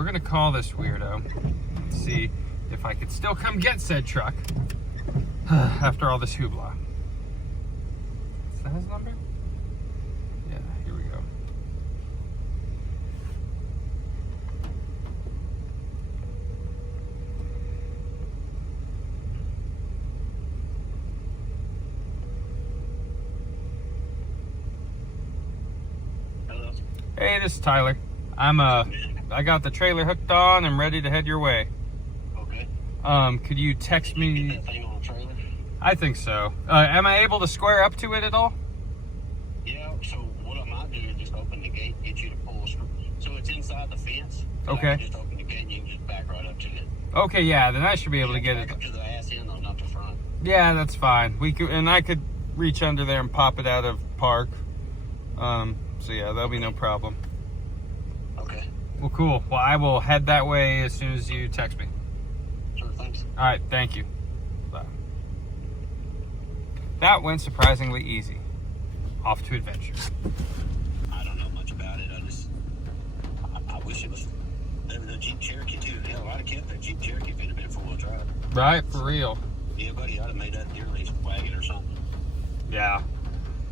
we're gonna call this weirdo. See if I could still come get said truck after all this hoopla. Is that his number? Yeah, here we go. Hello. Hey, this is Tyler. I got the trailer hooked on and ready to head your way. Okay. Could you text Did you me? get that thing on the trailer? I think so. Am I able to square up to it at all? Yeah, so what I might do is just open the gate, get you to pull a screw. So it's inside the fence. Okay. I can just open the gate and you can just back right up to it. Okay, yeah, then I should be able to get Back it. up to the ass end, though, not the front. Yeah, that's fine. We could, and I could reach under there and pop it out of park. So yeah, that'll be no problem. Okay. Well, cool. Well, I will head that way as soon as you text me. Sure, thanks. All right, thank you. Bye. That went surprisingly easy. Off to adventure. I don't know much about it. I wish it was. There was a Jeep Cherokee too. Hell, I'd have kept that Jeep Cherokee if it had been four-wheel drive. Right, for real. Yeah, buddy, I'd have made that deer lease wagon or something. Yeah.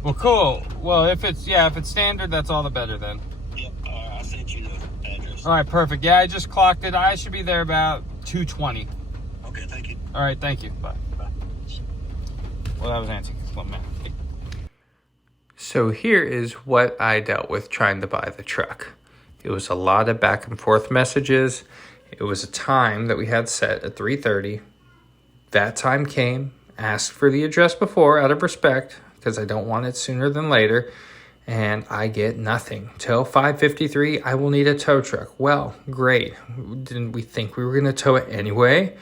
Well, cool. Well, if it's standard, that's all the better then. Yep. I sent you the address. All right, perfect. Yeah, I just clocked it. I should be there about 2:20. Okay, thank you. All right, thank you. Bye. Bye. Well, that was Nancy. So here is what I dealt with trying to buy the truck. It was a lot of back and forth messages. It was a time that we had set at 3:30. That time came, asked for the address before out of respect because I don't want it sooner than later. And I get nothing. Till 5:53, I will need a tow truck. Well, great. Didn't we think we were going to tow it anyway?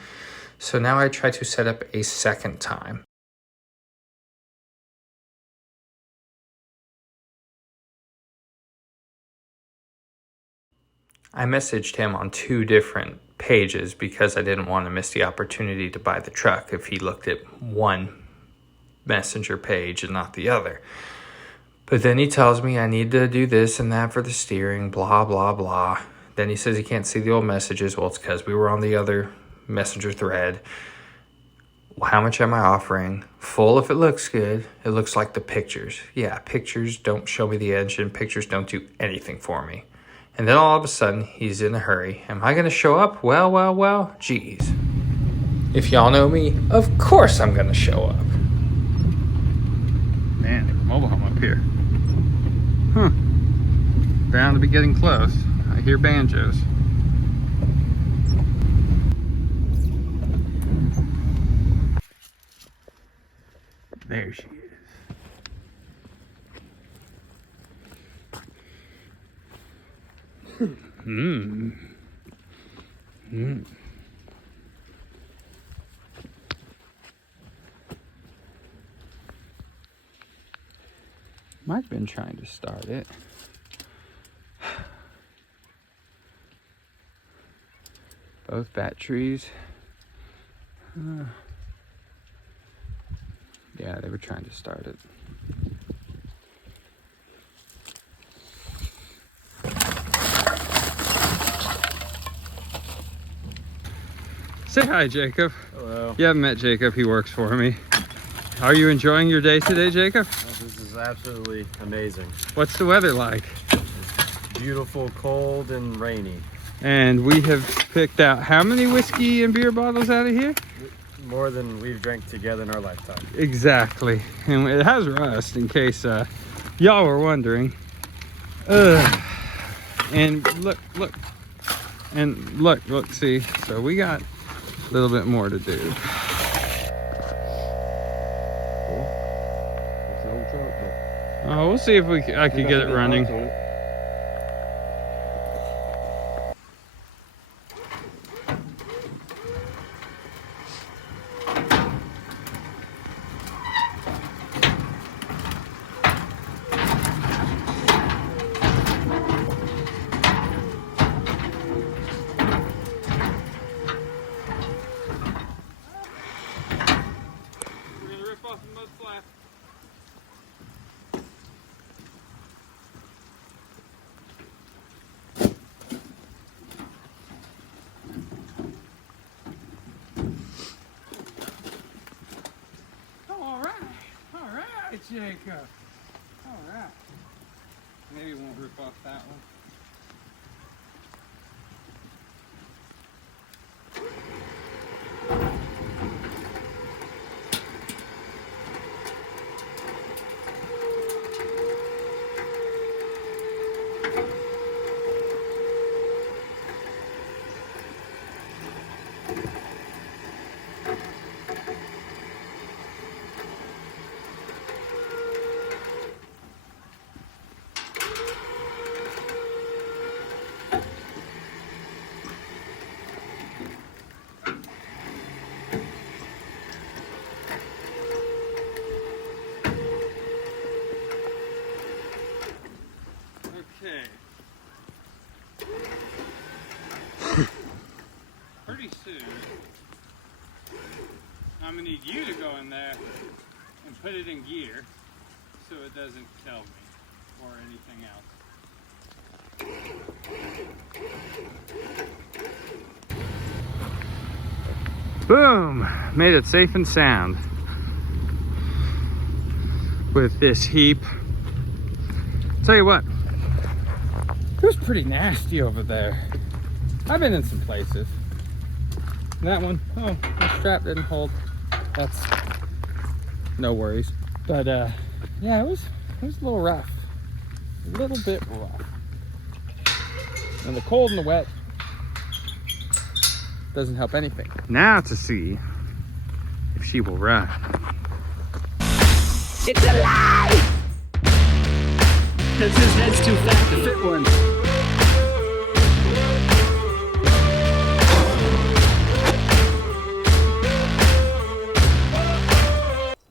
So now I try to set up a second time. I messaged him on 2 different pages because I didn't want to miss the opportunity to buy the truck if he looked at one messenger page and not the other. But then he tells me I need to do this and that for the steering, blah, blah, blah. Then he says he can't see the old messages. Well, it's because we were on the other messenger thread. Well, how much am I offering? Full if it looks good. It looks like the pictures. Yeah, pictures don't show me the engine. Pictures don't do anything for me. And then all of a sudden, he's in a hurry. Am I going to show up? Well, geez. If y'all know me, of course I'm going to show up. Man, there's a mobile home up here. Huh. Bound to be getting close. I hear banjos. There she is. Might have been trying to start it. Both batteries. Yeah, they were trying to start it. Say hi, Jacob. Hello. You haven't met Jacob. He works for me. Are you enjoying your day today, Jacob? This is absolutely amazing. What's the weather like? It's beautiful, cold, and rainy. And we have picked out how many whiskey and beer bottles out of here? More than we've drank together in our lifetime. Exactly. And it has rust, in case y'all were wondering. And look. And look, see. So we got a little bit more to do. Oh, we'll see if I can get it running. Jacob. All right. Maybe it won't rip off that one. Okay. Pretty soon, I'm gonna need you to go in there and put it in gear so it doesn't kill me or anything else. Boom! Made it safe and sound with this heap. Tell you what, it was pretty nasty over there. I've been in some places. That one, oh, the strap didn't hold. That's no worries. But yeah, it was a little rough. A little bit rough. And the cold and the wet doesn't help anything. Now to see if she will run. It's alive! Cause his head's too fat to fit one.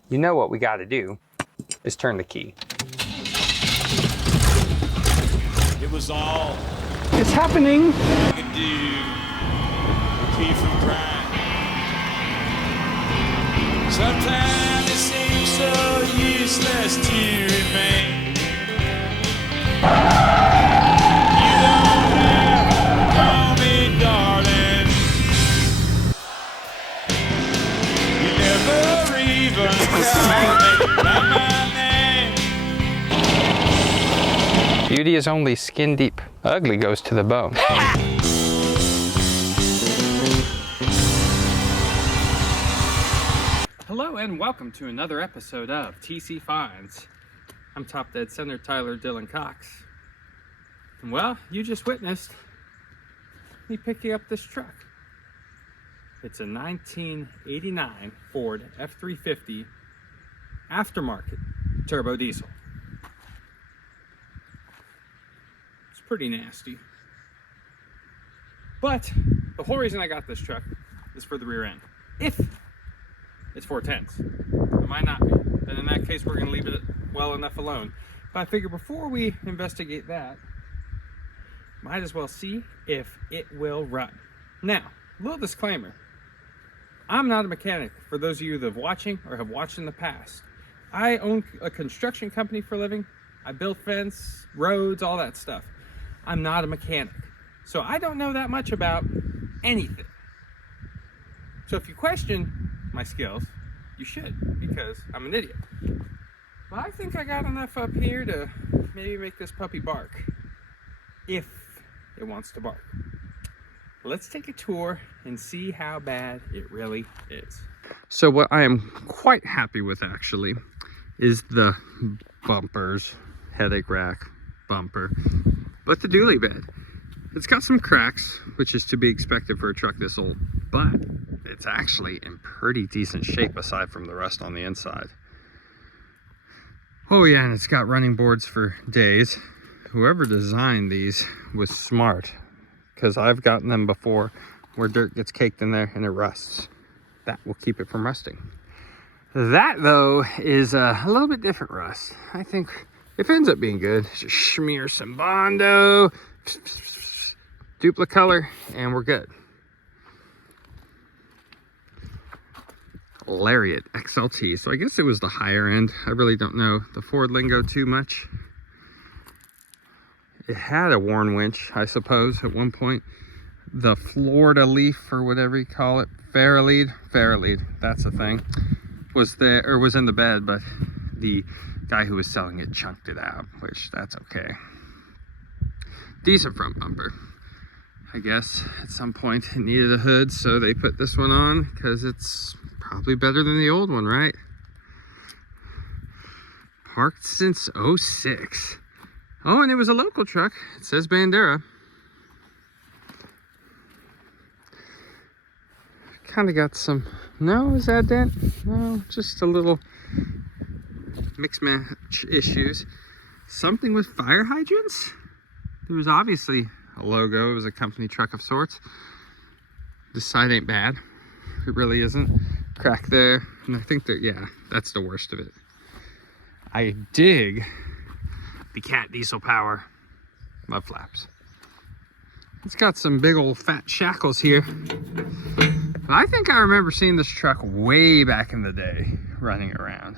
You know what we got to do is turn the key. It was all It's happening. I could do to keep from crying. Sometimes it seems so useless to remain. You don't have to call me darling. You never even call me by my name. Beauty is only skin deep. Ugly goes to the bone. Hello and welcome to another episode of TC Finds. I'm Top Dead Center Tyler Dylan Cox. And well, you just witnessed me picking up this truck. It's a 1989 Ford F-350 aftermarket turbo diesel. It's pretty nasty. But the whole reason I got this truck is for the rear end. If it's 410s. It might not be. Then in that case, we're going to leave it well enough alone. But I figure before we investigate that, might as well see if it will run. Now, little disclaimer. I'm not a mechanic, for those of you that have watching or have watched in the past. I own a construction company for a living. I build fence, roads, all that stuff. I'm not a mechanic. So I don't know that much about anything. So if you question my skills, you should, because I'm an idiot. But I think I got enough up here to maybe make this puppy bark, if it wants to bark. Let's take a tour and see how bad it really is. So what I am quite happy with actually is the bumpers, headache rack, bumper, but the dually bed. It's got some cracks, which is to be expected for a truck this old, but it's actually in pretty decent shape aside from the rust on the inside. Oh yeah, and it's got running boards for days. Whoever designed these was smart, because I've gotten them before where dirt gets caked in there and it rusts. That will keep it from rusting. That though is a little bit different rust. I think if it ends up being good, just smear some Bondo, Duplicolor, and we're good. Lariat XLT, so I guess it was the higher end. I really don't know the Ford lingo too much. It had a worn winch, I suppose, at one point. The Florida Leaf, or whatever you call it, Farralead, that's a thing, was there, or was in the bed, but the guy who was selling it chunked it out, which that's okay. Decent front bumper. I guess at some point it needed a hood, so they put this one on because it's probably better than the old one, right? Parked since '06. Oh, and it was a local truck. It says Bandera. Kind of got some, no, is that dent? No, just a little mix match issues. Something with fire hydrants? There was obviously a logo. It was a company truck of sorts. This side ain't bad. It really isn't. Crack there. And I think that, yeah, that's the worst of it. I dig the Cat diesel power mud flaps. It's got some big old fat shackles here. But I think I remember seeing this truck way back in the day running around.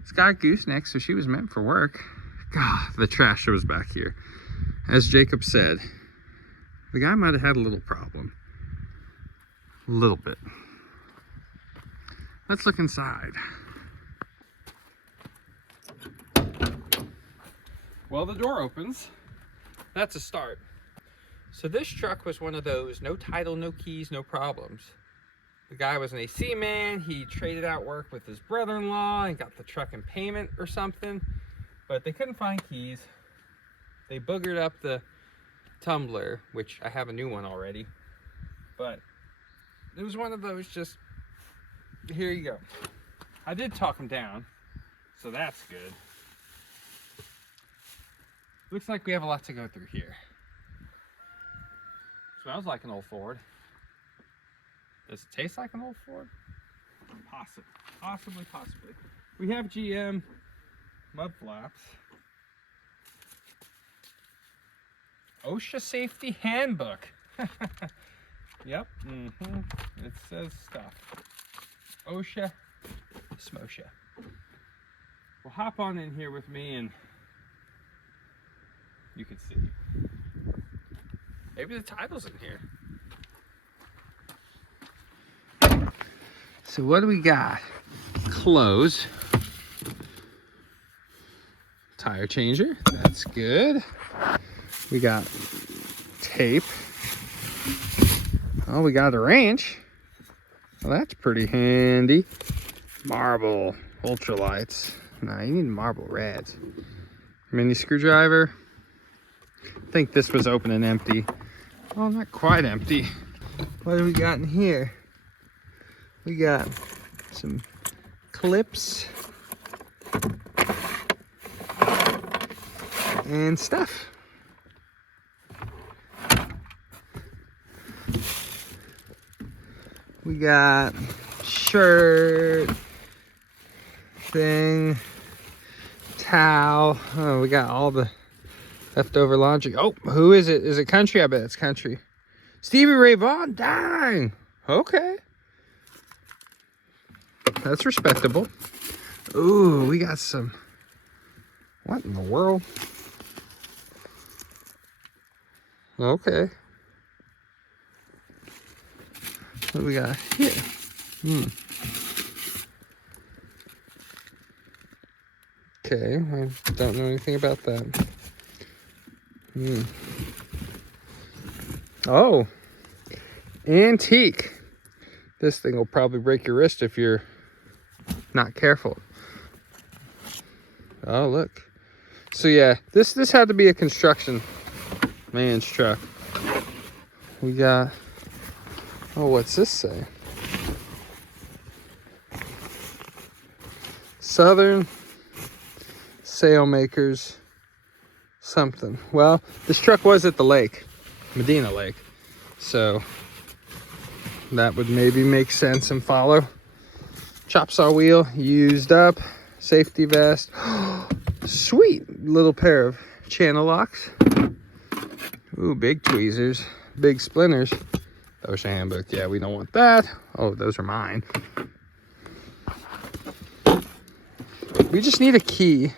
It's got goosenecks, so she was meant for work. God, the trash was back here. As Jacob said, the guy might have had a little problem. A little bit. Let's look inside. Well, the door opens. That's a start. So this truck was one of those, no title, no keys, no problems. The guy was an AC man. He traded out work with his brother-in-law and got the truck in payment or something, but they couldn't find keys. They boogered up the tumbler, which I have a new one already, but it was one of those just, here you go. I did talk him down, so that's good. Looks like we have a lot to go through here. Smells like an old Ford. Does it taste like an old Ford? Possibly. We have GM mud flaps. OSHA safety handbook. Yep. It says stuff. OSHA, Smosha. Well, hop on in here with me and you can see. Maybe the title's in here. So what do we got? Clothes. Tire changer. That's good. We got tape. Oh, we got a wrench. Well, that's pretty handy. Marble ultralights. Nah, you need marble rads. Mini screwdriver. I think this was open and empty. Oh, not quite empty. What do we got in here? We got some clips and stuff. We got shirt, thing, towel. Oh, we got all the leftover laundry. Oh, who is it? Is it country? I bet it's country. Stevie Ray Vaughan. Dang. Okay. That's respectable. Ooh, we got some. What in the world? Okay. What do we got here? Okay, I don't know anything about that. Oh, antique. This thing will probably break your wrist if you're not careful. Oh, look. So yeah, this had to be a construction man's truck. We got, oh, what's this say? Southern Sailmakers something. Well, this truck was at the lake, Medina Lake, so that would maybe make sense and follow. Chop saw wheel used up, safety vest. Sweet little pair of channel locks. Ooh, big tweezers, big splinters. OSHA handbook, yeah, we don't want that. Oh, those are mine. We just need a key,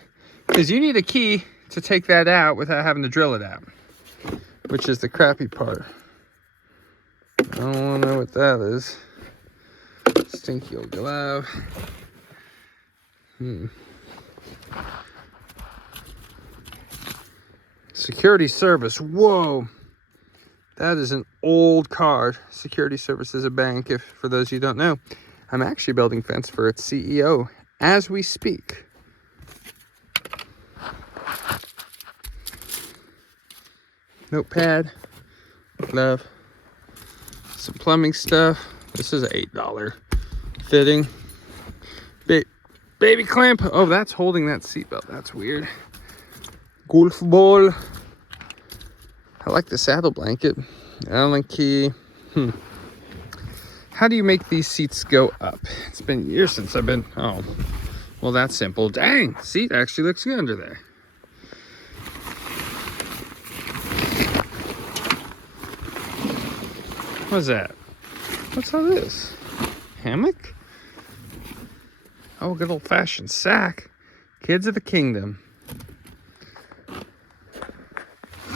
because you need a key to take that out without having to drill it out, which is the crappy part. I don't want to know what that is. Stinky old glove. Security service. Whoa. That is an old card. Security service is a bank, if for those you don't know. I'm actually building fence for its CEO as we speak. Notepad. Glove. Some plumbing stuff. This is an $8 fitting. Baby clamp. Oh, that's holding that seatbelt. That's weird. Golf ball. I like the saddle blanket. Allen key. How do you make these seats go up? It's been years since I've been. Oh, well, that's simple. Dang, seat actually looks good under there. What's that? What's all this? Hammock? Oh, good old-fashioned sack. Kids of the kingdom.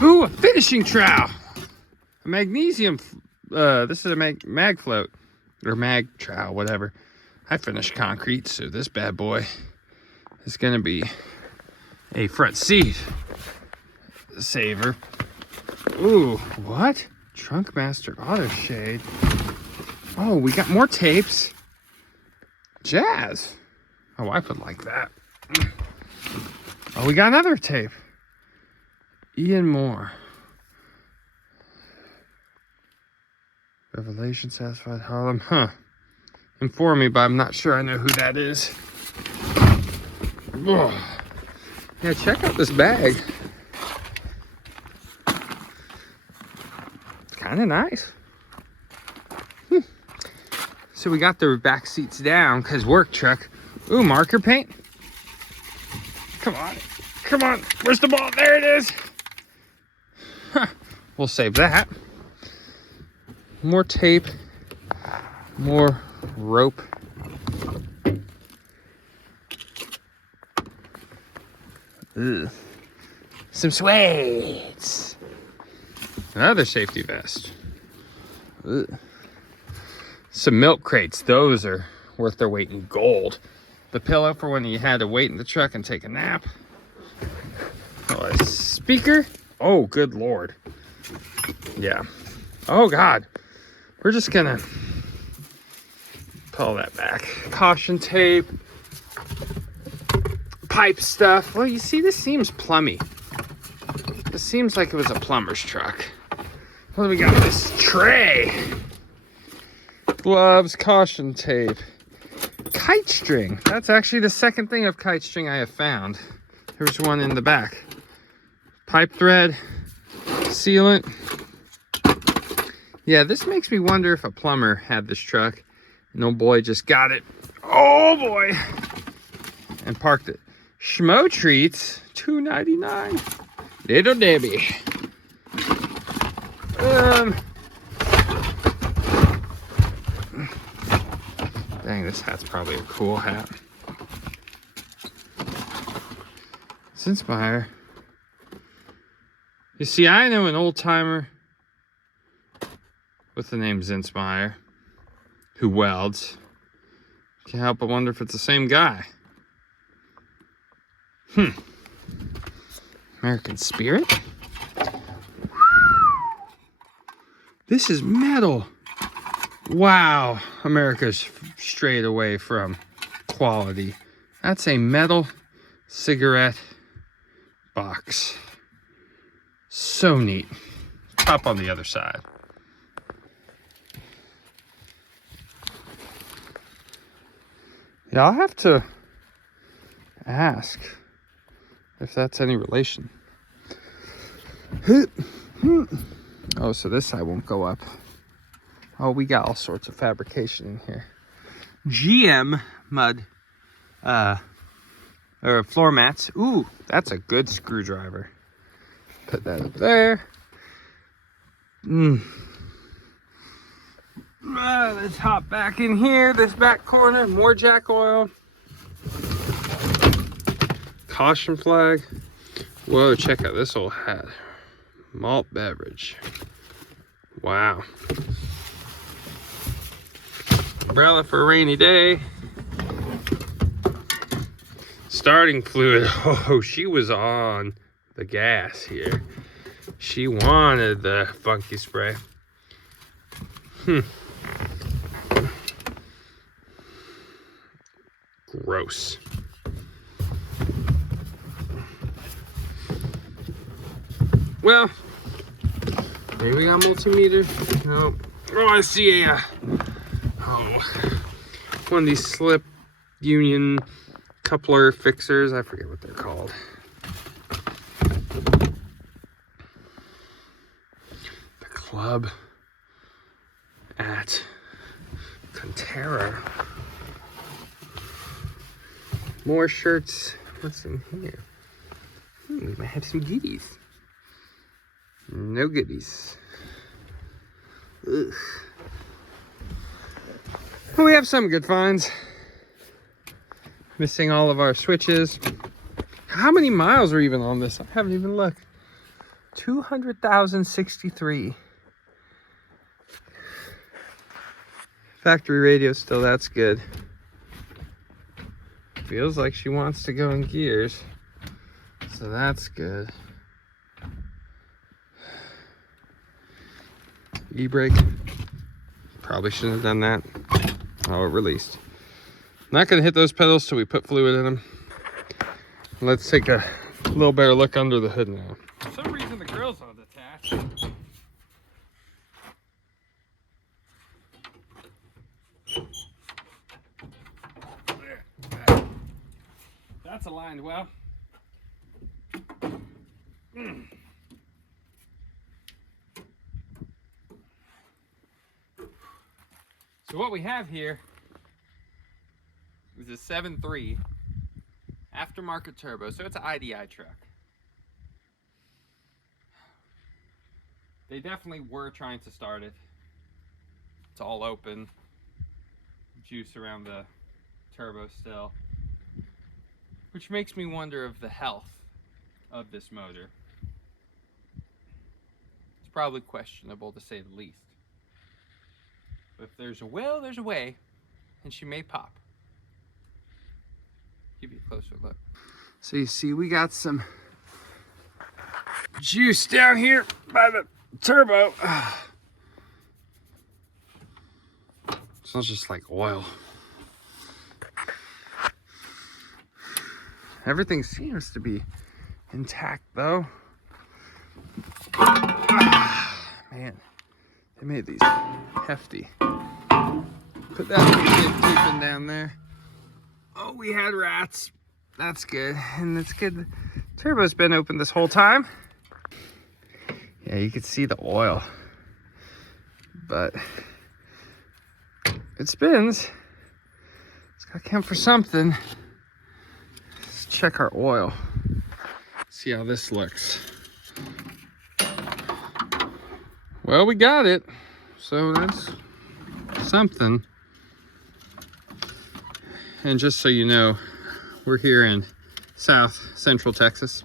Ooh, a finishing trowel. A magnesium. This is a mag float. Or mag trowel, whatever. I finished concrete, so this bad boy is going to be a front seat saver. Ooh, what? Trunk Master Auto Shade. Oh, we got more tapes. Jazz. My wife would like that. Oh, we got another tape. Ian Moore. Revelation Satisfied Harlem. Huh. Inform me, but I'm not sure I know who that is. Ugh. Yeah, check out this bag. It's kind of nice. So we got the back seats down because work truck. Ooh, marker paint. Come on. Come on. Where's the ball? There it is. Huh. We'll save that. More tape. More rope. Ugh. Some suede. Another safety vest. Ugh. Some milk crates. Those are worth their weight in gold. The pillow for when you had to wait in the truck and take a nap. Oh, a speaker. Oh, good Lord. Yeah. Oh, God. We're just gonna pull that back. Caution tape. Pipe stuff. Well, you see, this seems plummy. This seems like it was a plumber's truck. What do we got? This tray. Gloves, caution tape. Kite string. That's actually the second thing of kite string I have found. There's one in the back. Pipe thread. Sealant. Yeah, this makes me wonder if a plumber had this truck and old boy just got it. Oh boy! And parked it. Schmo treats, $2.99. Little Debbie. Dang, this hat's probably a cool hat. Zinsmeyer. You see, I know an old timer with the name Zinsmeyer who welds. Can't help but wonder if it's the same guy. American Spirit? This is metal. Wow, America's strayed away from quality. That's a metal cigarette box. So neat. Top on the other side. Yeah, I'll have to ask if that's any relation. Oh, so this side won't go up. Oh, we got all sorts of fabrication in here. GM mud, or floor mats. Ooh, that's a good screwdriver. Put that up there. Let's hop back in here. This back corner, more jack oil. Caution flag. Whoa, check out this old hat. Malt beverage. Wow. Umbrella for a rainy day. Starting fluid. Oh, she was on the gas here. She wanted the funky spray. Gross. Well, maybe we got multimeter. No. Oh, I see a one of these slip union coupler fixers. I forget what they're called. The club at Conterra. More shirts. What's in here? We might have some goodies. No goodies. Ugh. Well, we have some good finds. Missing all of our switches. How many miles are even on this? I haven't even looked. 200,063. Factory radio still, that's good. Feels like she wants to go in gears. So that's good. E-brake. Probably shouldn't have done that. Oh, it released. Not gonna hit those pedals till we put fluid in them. Let's take a little better look under the hood now. For some reason the grill's not attached. There. That's aligned well. So what we have here is a 7.3 aftermarket turbo, so it's an IDI truck. They definitely were trying to start it. It's all open, juice around the turbo still, which makes me wonder of the health of this motor. It's probably questionable to say the least. But if there's a will, there's a way, and she may pop. Give you a closer look. So you see, we got some juice down here by the turbo. It's not just like oil. Everything seems to be intact though. Man, they made these hefty. Put that taping down there. Oh, we had rats. That's good. And it's good. The turbo's been open this whole time. Yeah, you can see the oil. But it spins. It's got to count for something. Let's check our oil. See how this looks. Well, we got it. So that's something. And just so you know, we're here in South Central Texas,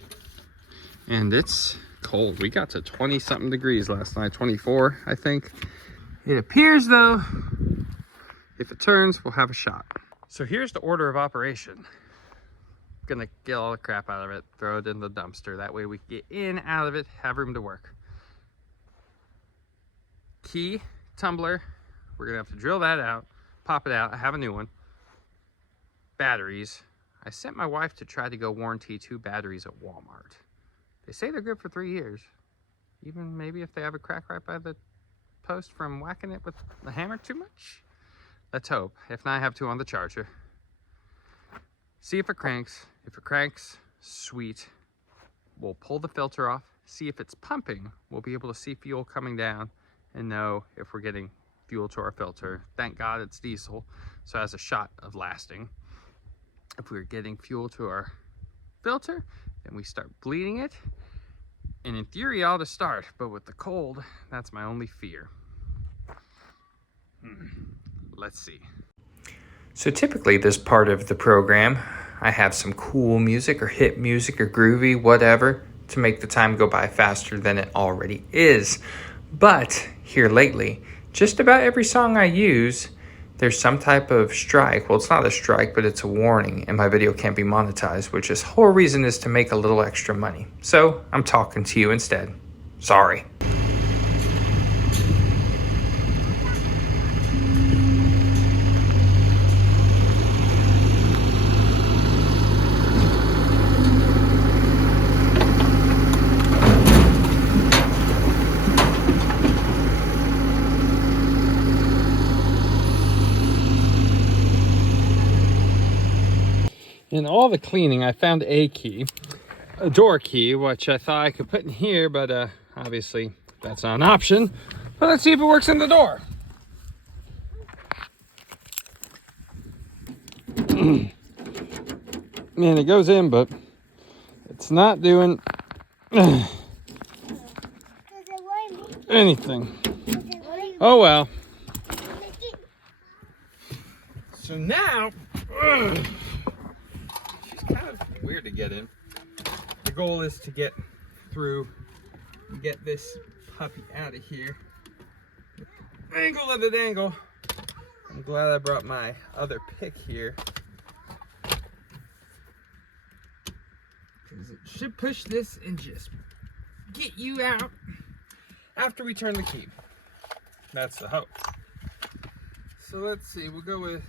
and it's cold. We got to 20 something degrees last night, 24, I think. It appears though, if it turns, we'll have a shot. So here's the order of operation. Gonna get all the crap out of it, throw it in the dumpster. That way we can get in, out of it, have room to work. Key, tumbler, we're gonna have to drill that out, pop it out. I have a new one. Batteries. I sent my wife to try to go warranty 2 batteries at Walmart. They say they're good for 3 years. Even maybe if they have a crack right by the post from whacking it with the hammer too much. Let's hope. If not, I have 2 on the charger. See if it cranks. If it cranks, sweet. We'll pull the filter off. See if it's pumping. We'll be able to see fuel coming down and know if we're getting fuel to our filter. Thank God it's diesel, so it has a shot of lasting. If we're getting fuel to our filter, then we start bleeding it. And in theory, it ought to start, but with the cold, that's my only fear. Let's see. So typically this part of the program, I have some cool music or hit music or groovy, whatever, to make the time go by faster than it already is. But here lately, just about every song I use there's some type of strike. Well, it's not a strike, but it's a warning, and my video can't be monetized, which is whole reason is to make a little extra money. So I'm talking to you instead. Sorry. In all the cleaning, I found a key, a door key, which I thought I could put in here, but obviously that's not an option. But let's see if it works in the door. Man, it goes in, but it's not doing anything. Oh well. So now, she's kind of weird to get in. The goal is to get through and get this puppy out of here. Angle of the dangle. I'm glad I brought my other pick here, because it should push this and just get you out after we turn the key. That's the hope. So let's see, we'll go with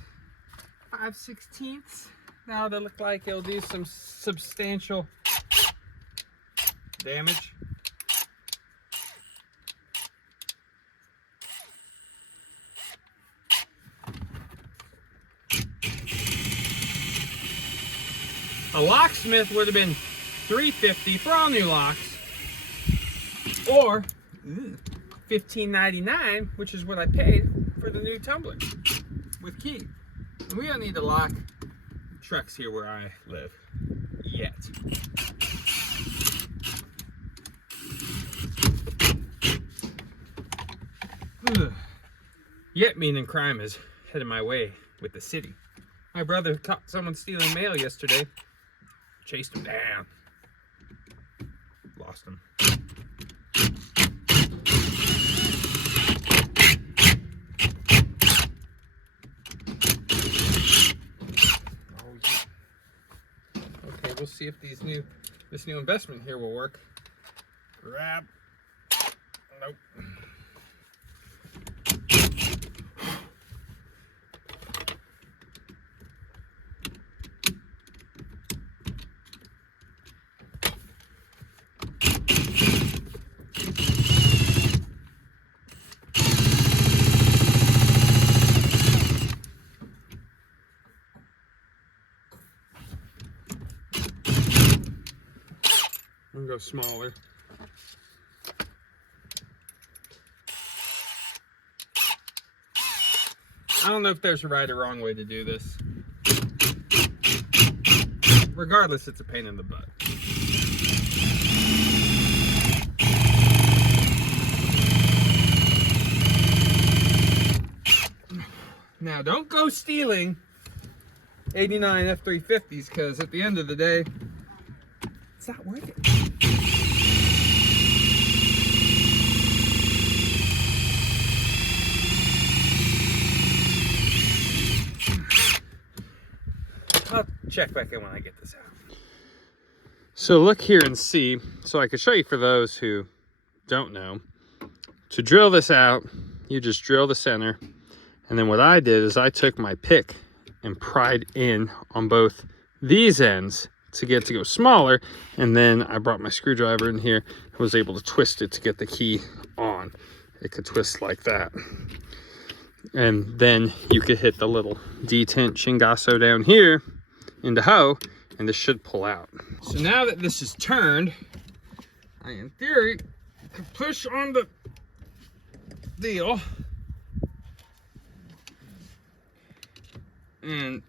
5/16. Now they look like it'll do some substantial damage. A locksmith would have been $350 for all new locks, or $15.99, which is what I paid for the new tumbler with key. And we don't need to lock trucks here where I live yet. Yet meaning crime is headed my way with the city. My brother caught someone stealing mail yesterday. Chased him down. Lost him. Oh yeah. Okay, we'll see if this new investment here will work. Grab. Nope. I'm gonna go smaller. I don't know if there's a right or wrong way to do this. Regardless, it's a pain in the butt. Now, don't go stealing 89 F-350s, because at the end of the day, it's not worth it. I'll check back in when I get this out. So look here and see, so I can show you for those who don't know. To drill this out, you just drill the center. And then what I did is I took my pick and pried in on both these ends to get to go smaller. And then I brought my screwdriver in here and was able to twist it to get the key on. It could twist like that. And then you could hit the little detent chingasso down here into hoe, and this should pull out. So now that this is turned, I in theory can push on the deal and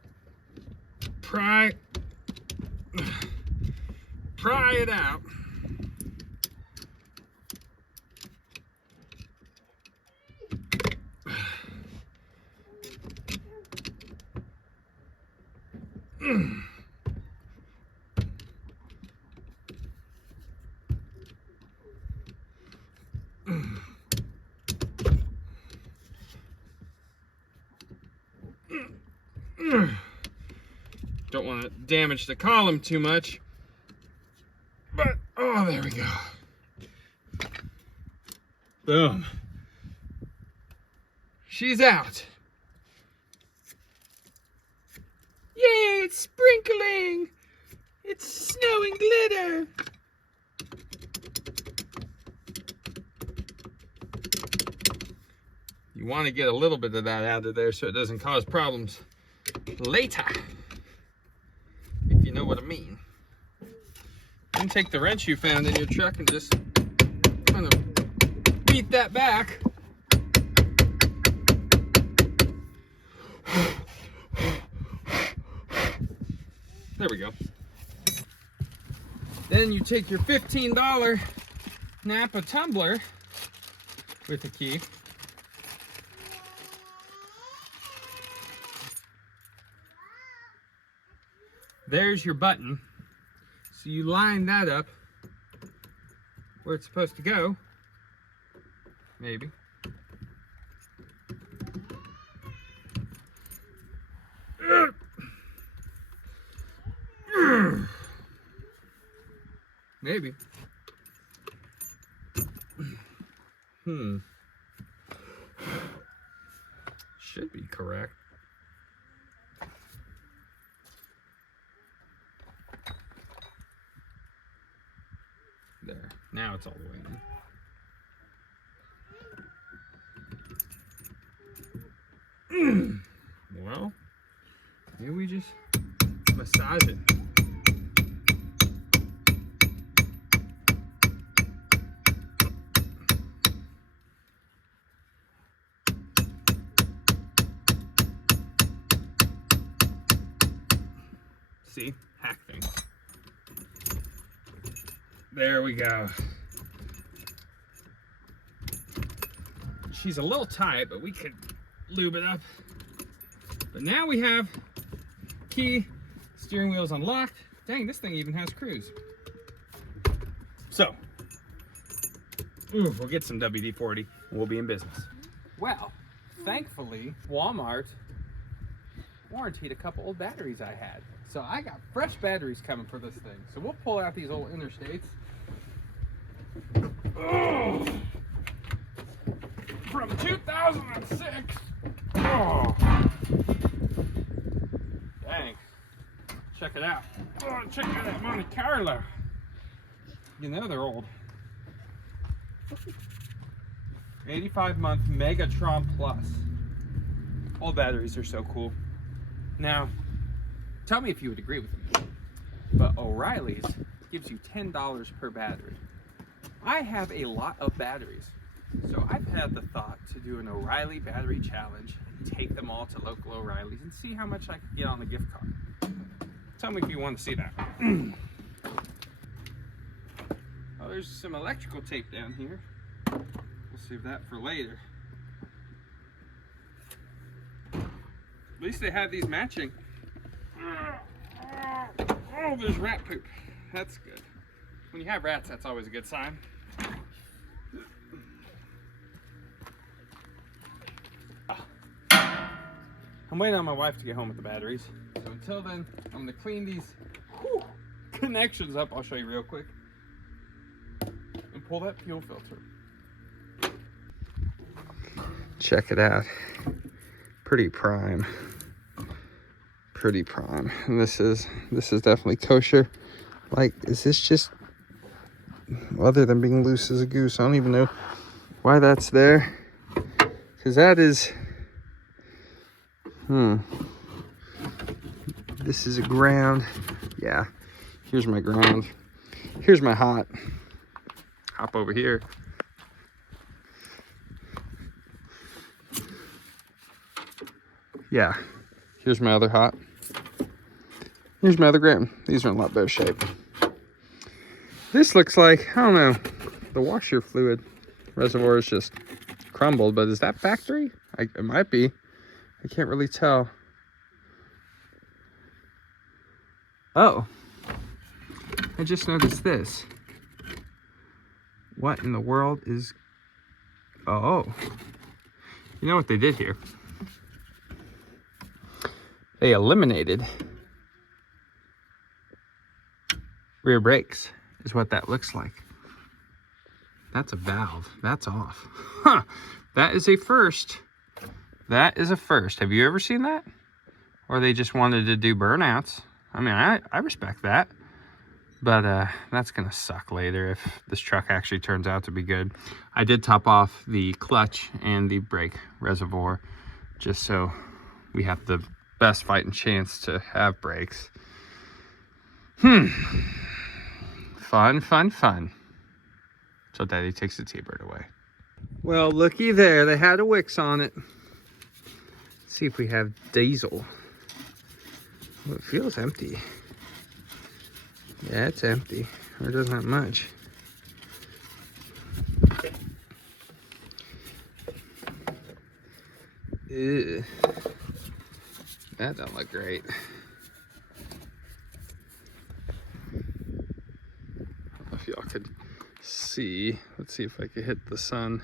pry it out. Don't want to damage the column too much. But, oh, there we go. Boom. She's out. Yay, it's sprinkling. It's snow and glitter. You want to get a little bit of that out of there so it doesn't cause problems later, if you know what I mean. Then take the wrench you found in your truck and just kind of beat that back. There we go. Then you take your $15 Napa tumbler with a key. There's your button. So you line that up where it's supposed to go. Maybe. Maybe. Should be correct. There. Now it's all the way in. Well, maybe we just massage it. See? Hack thing. There we go. She's a little tight, but we could lube it up. But now we have key, steering wheel's unlocked. Dang, this thing even has cruise. So, we'll get some WD-40 and we'll be in business. Well, thankfully, Walmart warranted a couple old batteries I had. So I got fresh batteries coming for this thing. So we'll pull out these old Interstates. Oh, from 2006. Oh. Dang. Check it out. Oh, check out that Monte Carlo. You know they're old. 85-month Megatron Plus. Old batteries are so cool. Now, tell me if you would agree with me, but O'Reilly's gives you $10 per battery. I have a lot of batteries, so I've had the thought to do an O'Reilly battery challenge and take them all to local O'Reilly's and see how much I could get on the gift card. Tell me if you want to see that. Oh, there's some electrical tape down here. We'll save that for later. At least they have these matching. Oh, there's rat poop. That's good. When you have rats, that's always a good sign. I'm waiting on my wife to get home with the batteries. So until then, I'm gonna clean these connections up. I'll show you real quick. And pull that fuel filter. Check it out. Pretty prime. Pretty prime. And this is definitely kosher. Like, is this just, other than being loose as a goose, I don't even know why that's there. Because that is, this is a ground. Yeah, here's my ground. Here's my hot. Hop over here. Yeah, here's my other hot. Here's my other ground. These are in a lot better shape. This looks like, I don't know, the washer fluid reservoir is just crumbled, but is that factory? It might be. I can't really tell. Oh, I just noticed this. What in the world is, oh, you know what they did here? they eliminated rear brakes, is what that looks like. That's a valve. That's off. Huh. That is a first. That is a first. Have you ever seen that? Or they just wanted to do burnouts. I mean, I respect that. But that's going to suck later if this truck actually turns out to be good. I did top off the clutch and the brake reservoir just so we have the best fighting chance to have brakes. Fun, fun, fun. So Daddy takes the T-Bird away. Well, looky there. They had a Wix on it. Let's see if we have diesel. Well, it feels empty. Yeah, it's empty. Or it doesn't have much. Ew. That don't look great. I don't know if y'all could see. Let's see if I can hit the sun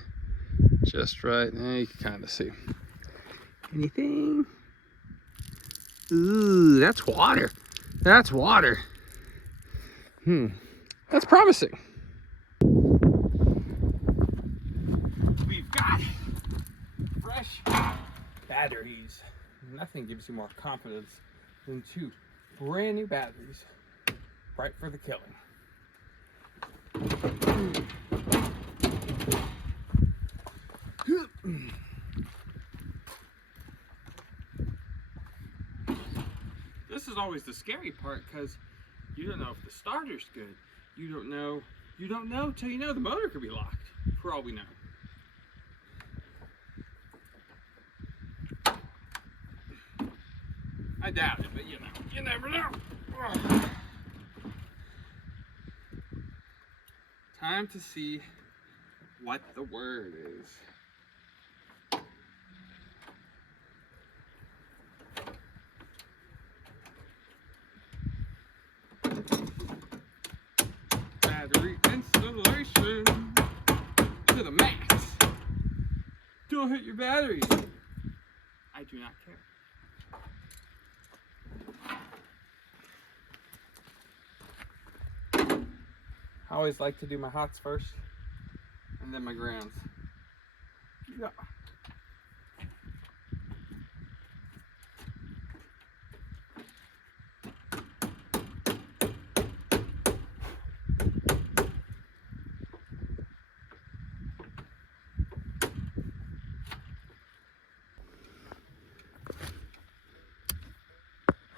just right. Now you can kind of see. Anything? Ooh, that's water. That's water. That's promising. We've got fresh batteries. Nothing gives you more confidence than 2 brand new batteries, right for the killing. This is always the scary part because you don't know if the starter's good. You don't know till you know the motor could be locked, for all we know. I doubt it, but you never know. Ugh. Time to see what the word is. Battery installation to the max. Don't hit your batteries. I do not care. I always like to do my hots first and then my grounds. Yeah.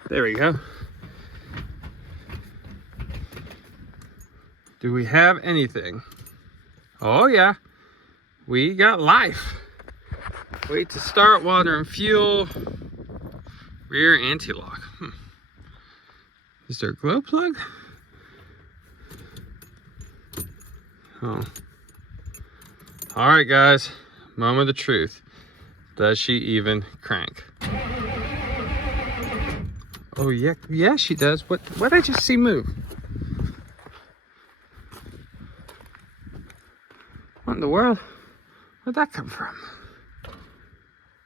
There we go. Do we have anything? Oh yeah, we got life. Wait to start, water and fuel. Rear anti-lock. Is there a glow plug? Oh. All right, guys. Moment of truth. Does she even crank? Oh yeah, she does. What did I just see move? What in the world? Where'd that come from?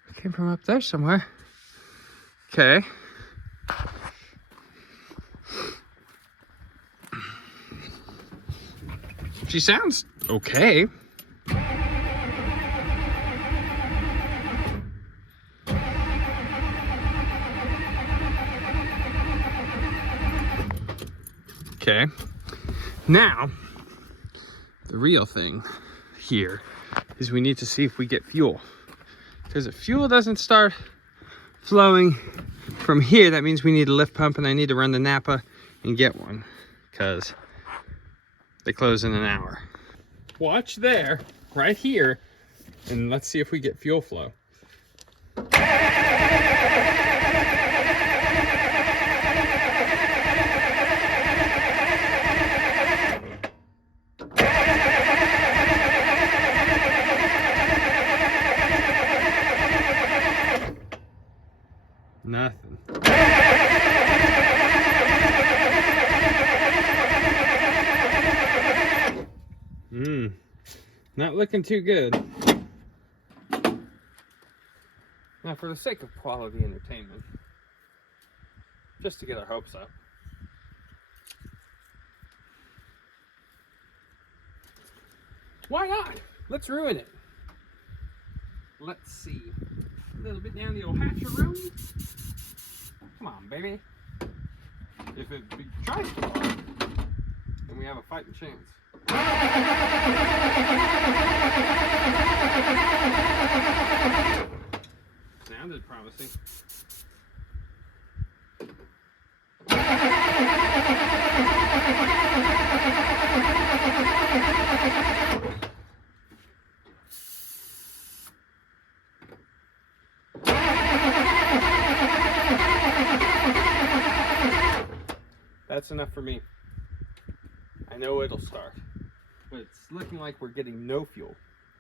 It came from up there somewhere. Okay. She sounds okay. Okay. Now, the real thing here is we need to see if we get fuel. Because if fuel doesn't start flowing from here, that means we need a lift pump, and I need to run to Napa and get one because they close in an hour. Watch there, right here, and let's see if we get fuel flow. Nothing. Not looking too good. Now, for the sake of quality entertainment, just to get our hopes up. Why not? Let's ruin it. Let's see. A little bit down the old hatcheroni. Come on, baby. If it tries to fall, then we have a fighting chance. Sounded promising. That's enough for me. I know it'll start, but it's looking like we're getting no fuel.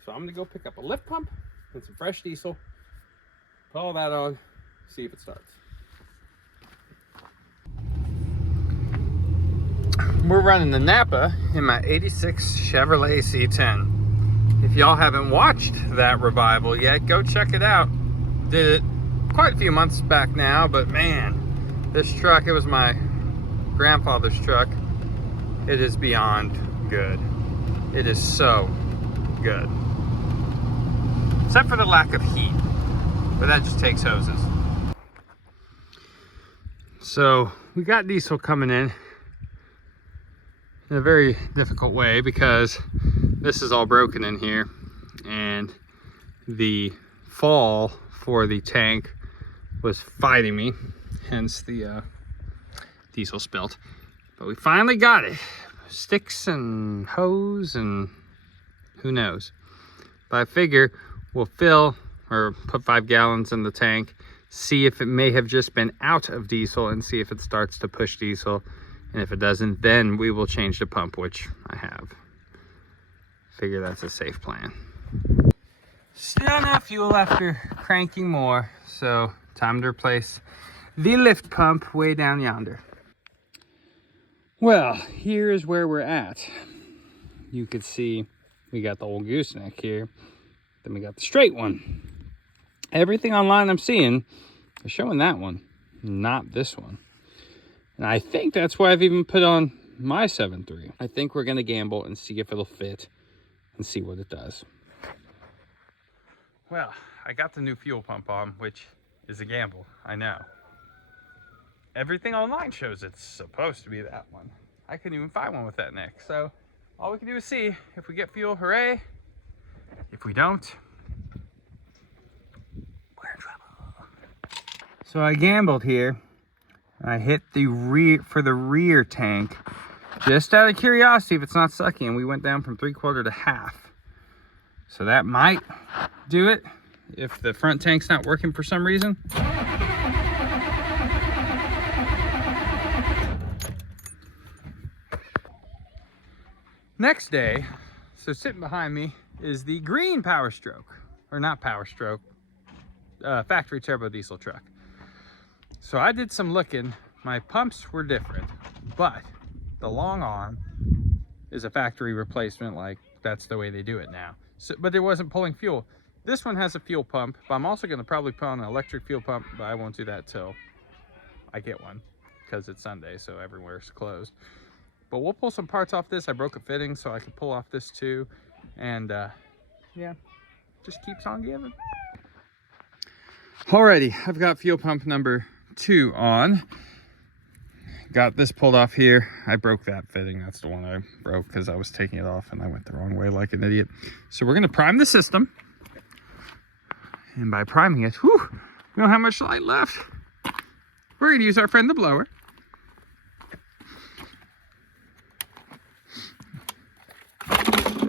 So I'm gonna go pick up a lift pump and some fresh diesel, put all that on, see if it starts. We're running the Napa in my 86 Chevrolet C10. If y'all haven't watched that revival yet, go check it out. Did it quite a few months back now, but man, this truck, it was my grandfather's truck. It is beyond good. It is so good. Except for the lack of heat, but that just takes hoses. So we got diesel coming in a very difficult way because this is all broken in here, and the fall for the tank was fighting me, hence the diesel spilt. But we finally got it. Sticks and hose and who knows. But I figure we'll fill or put 5 gallons in the tank, see if it may have just been out of diesel, and see if it starts to push diesel. And if it doesn't, then we will change the pump, which I have. Figure that's a safe plan. Still no fuel after cranking more, so time to replace the lift pump way down yonder. Well, here is where we're at. You could see we got the old gooseneck here, then we got the straight one. Everything online I'm seeing is showing that one, not this one. And I think that's why I've even put on my 7.3. I think we're gonna gamble and see if it'll fit and see what it does. Well, I got the new fuel pump on, which is a gamble, I know. Everything online shows it's supposed to be that one. I couldn't even find one with that neck. So all we can do is see if we get fuel, hooray. If we don't, we're in trouble. So I gambled here. I hit the rear tank just out of curiosity if it's not sucking, and we went down from 3/4 to half. So that might do it if the front tank's not working for some reason. Next day, so sitting behind me is the green Power Stroke, or not Power Stroke, factory turbo diesel truck. So I did some looking. My pumps were different, but the long arm is a factory replacement, like that's the way they do it now. So, but it wasn't pulling fuel. This one has a fuel pump, but I'm also gonna probably put on an electric fuel pump, but I won't do that till I get one because it's Sunday, so everywhere's closed. But we'll pull some parts off this. I broke a fitting, so I can pull off this too. And yeah, just keeps on giving. Alrighty, I've got fuel pump number 2 on. Got this pulled off here. I broke that fitting. That's the one I broke because I was taking it off and I went the wrong way like an idiot. So we're gonna prime the system. And by priming it, whew, we don't have much light left. We're gonna use our friend the blower.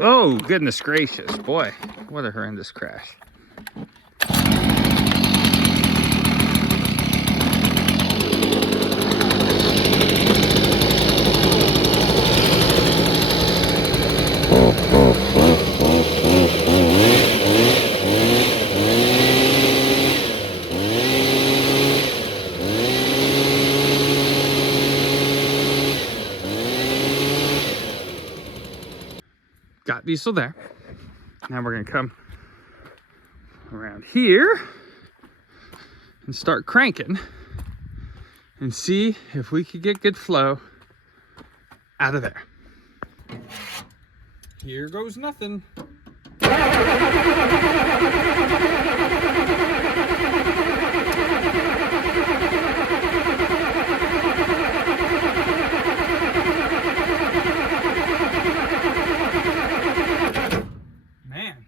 Oh, goodness gracious. Boy, what a horrendous crash. Got diesel there. Now we're gonna come around here and start cranking and see if we could get good flow out of there. Here goes nothing. Man,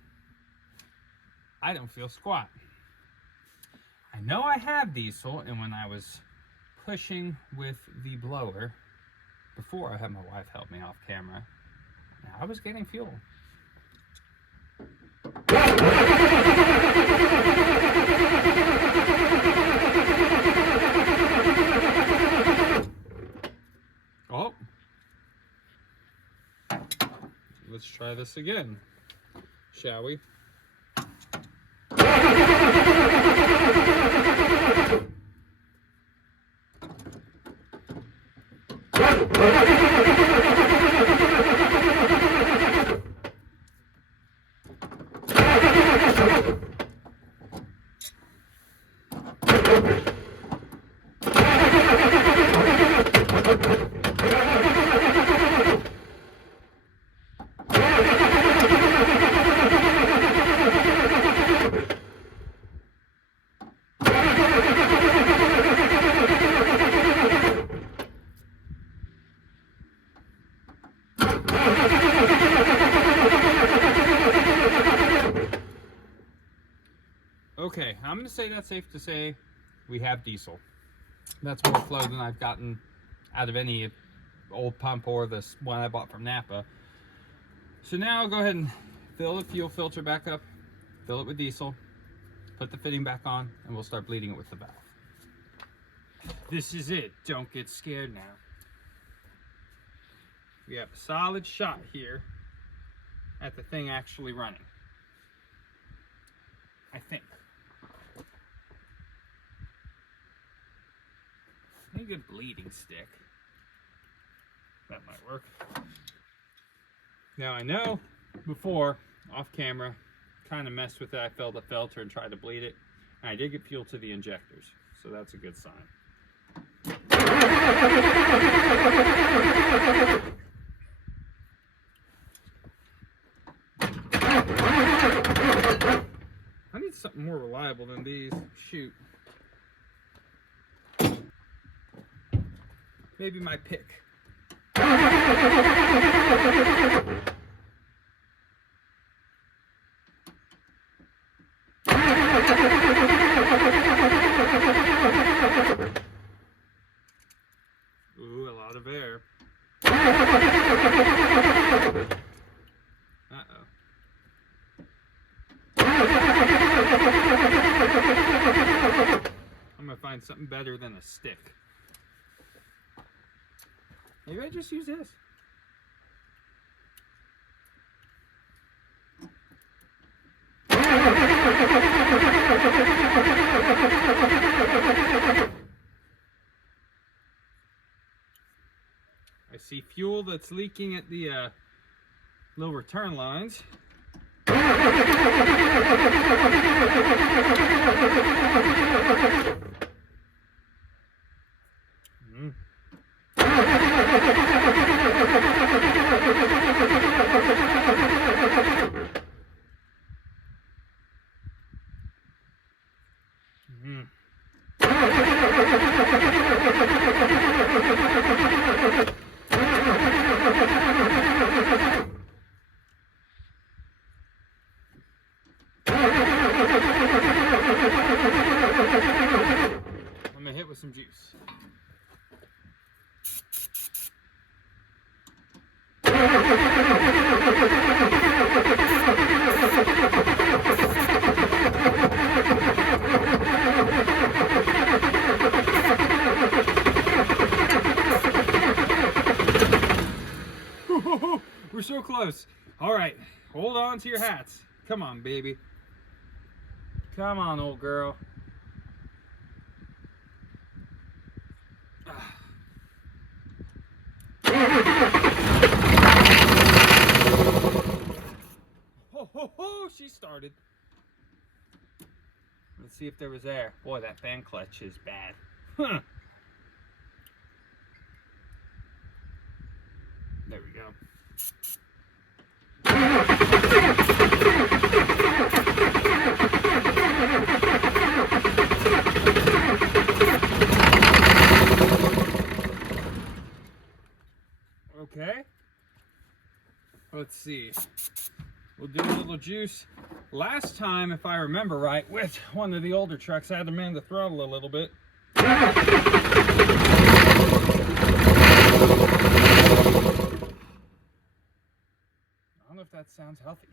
I don't feel squat. I know I have diesel, and when I was pushing with the blower before I had my wife help me off camera, I was getting fuel. Oh, let's try this again, shall we? Okay, I'm going to say that's safe to say we have diesel. That's more flow than I've gotten out of any old pump or this one I bought from Napa. So now I'll go ahead and fill the fuel filter back up, fill it with diesel, put the fitting back on, and we'll start bleeding it with the valve. This is it. Don't get scared now. We have a solid shot here at the thing actually running. I think. I need a good bleeding stick. That might work. Now I know before, off camera, kind of messed with it. I filled the filter and tried to bleed it. And I did get fuel to the injectors, so that's a good sign. I need something more reliable than these. Shoot. Maybe my pick. Ooh, a lot of air. Uh-oh. I'm gonna find something better than a stick. Maybe I just use this. I see fuel that's leaking at the little return lines. I'm gonna hit with some juice. We're so close. All right, hold on to your hats. Come on, baby. Come on, old girl. Ho, ho, ho, she started. Let's see if there was air. Boy, that fan clutch is bad. Huh. There we go. Okay. Let's see. We'll do a little juice. Last time, if I remember right, with one of the older trucks, I had to man the throttle a little bit. I don't know if that sounds healthy.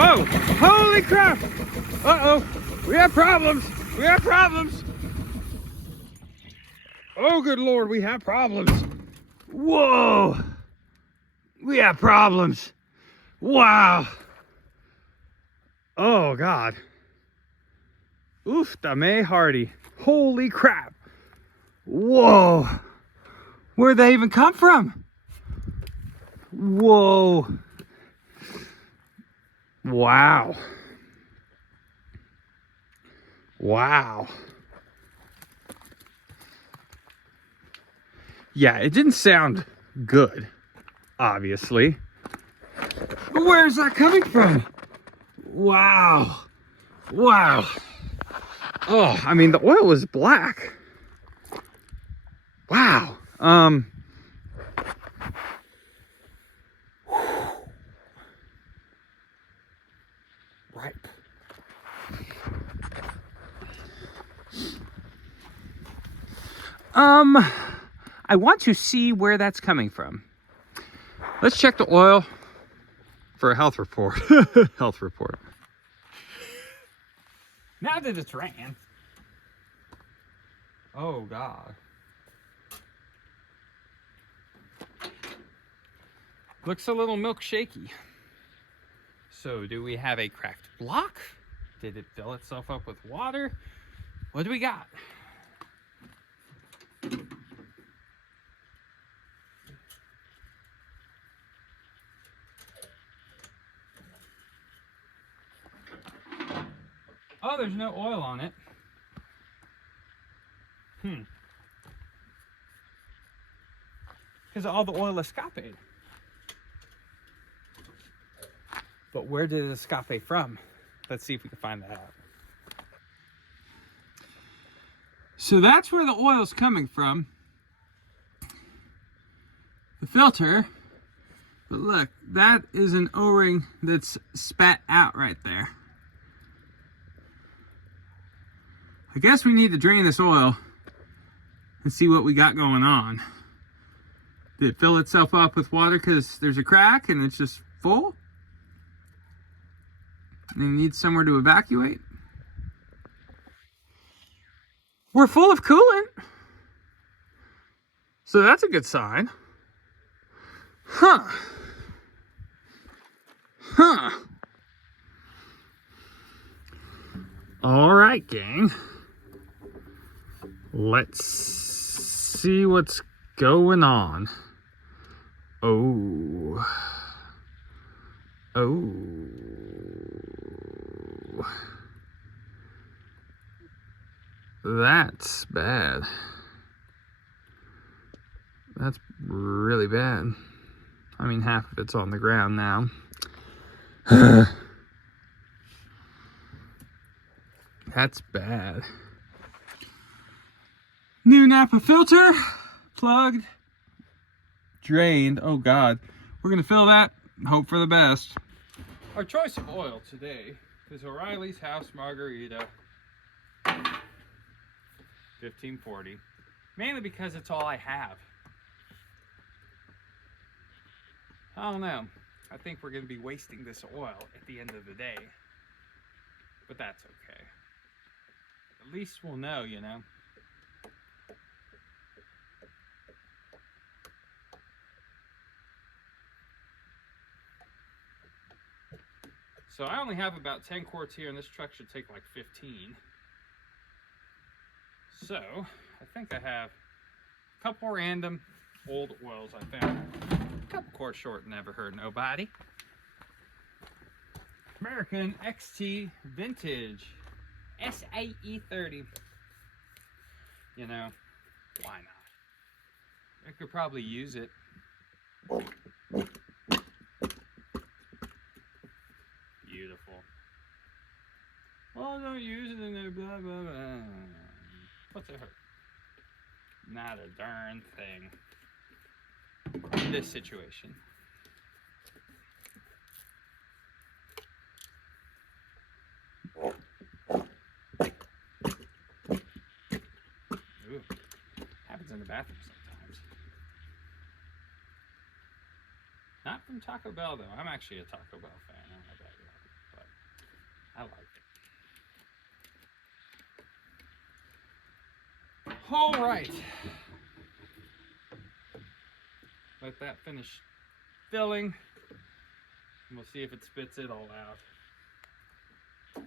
Oh, holy crap! Uh-oh, we have problems. We have problems. Oh, good Lord, we have problems. Whoa, we have problems. Wow. Oh, God. Oof, dame hardy. Holy crap. Whoa. Where'd they even come from? Whoa. Wow. Wow. Yeah, it didn't sound good, obviously. But where's that coming from? Wow. Wow. Oh, I mean, the oil was black. Wow. Ripe. I want to see where that's coming from. Let's check the oil for a health report. Health report. Now that it's ran. Oh, God. Looks a little milkshakey. So, do we have a cracked block? Did it fill itself up with water? What do we got? Oh, there's no oil on it. Because all the oil escaped. But where did it escape from? Let's see if we can find that out. So that's where the oil's coming from. The filter. But look, that is an O-ring that's spat out right there. I guess we need to drain this oil and see what we got going on. Did it fill itself up with water because there's a crack and it's just full? And it needs somewhere to evacuate? We're full of coolant. So that's a good sign. Huh. Huh. All right, gang. Let's see what's going on. Oh. Oh. Ooh. That's bad. That's really bad. I mean, half of it's on the ground now. That's bad. New Napa filter, plugged, drained. Oh God. We're gonna fill that, hope for the best. Our choice of oil today is O'Reilly's House Margarita 1540. Mainly because it's all I have. I don't know. I think we're gonna be wasting this oil at the end of the day. But that's okay. At least we'll know, you know. So I only have about 10 quarts here, and this truck should take like 15. So I think I have a couple random old oils I found. A couple quarts short, never hurt nobody. American XT Vintage SAE 30. You know, why not? I could probably use it. Beautiful. Oh, don't use it in there, blah, blah, blah. What's it hurt? Not a darn thing. In this situation. Ooh. Happens in the bathroom sometimes. Not from Taco Bell, though. I'm actually a Taco Bell fan. I don't know about you, but I like it. All right. Let that finish filling. And we'll see if it spits it all out.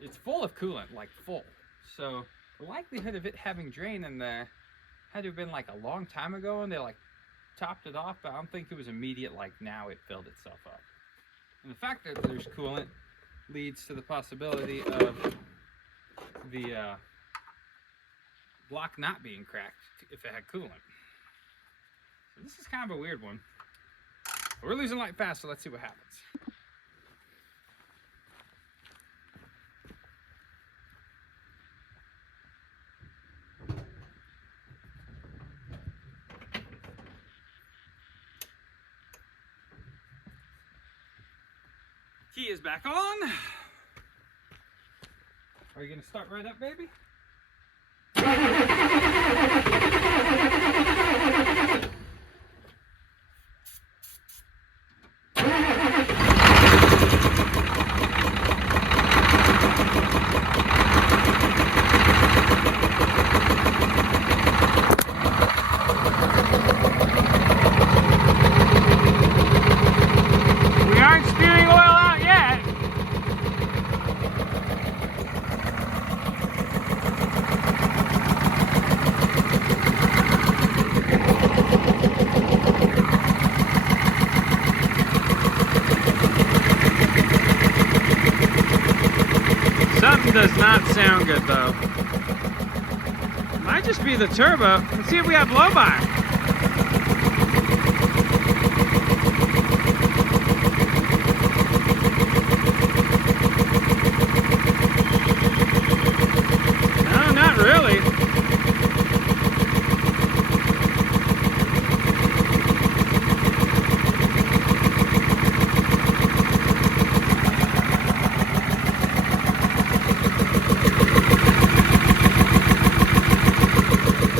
It's full of coolant, like full. So the likelihood of it having drained in there had to have been like a long time ago, and they like topped it off, but I don't think it was immediate, like now it filled itself up. And the fact that there's coolant leads to the possibility of the block not being cracked if it had coolant. So this is kind of a weird one. But we're losing light fast, so let's see what happens. Key is back on. Are you gonna start right up, baby? We aren't spewing oil out yet. Something does not sound good though. Might just be the turbo. Let's see if we have blow by. No, not really.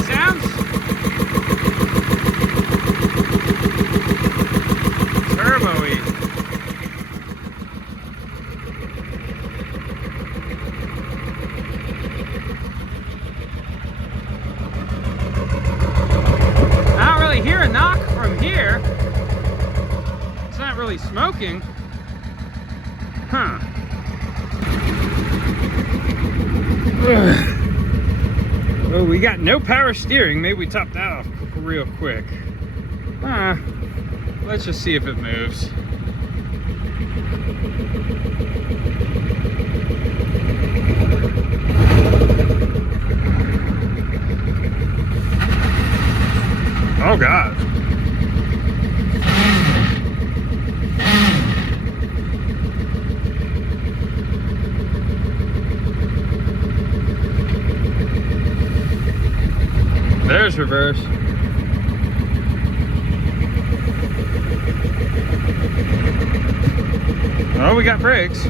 Sounds turbo-y. I don't really hear a knock from here. It's not really smoking. Huh. Oh, we got no power steering. Maybe we top that off real quick. Let's just see if it moves. Oh God. There's reverse. Oh, we got brakes.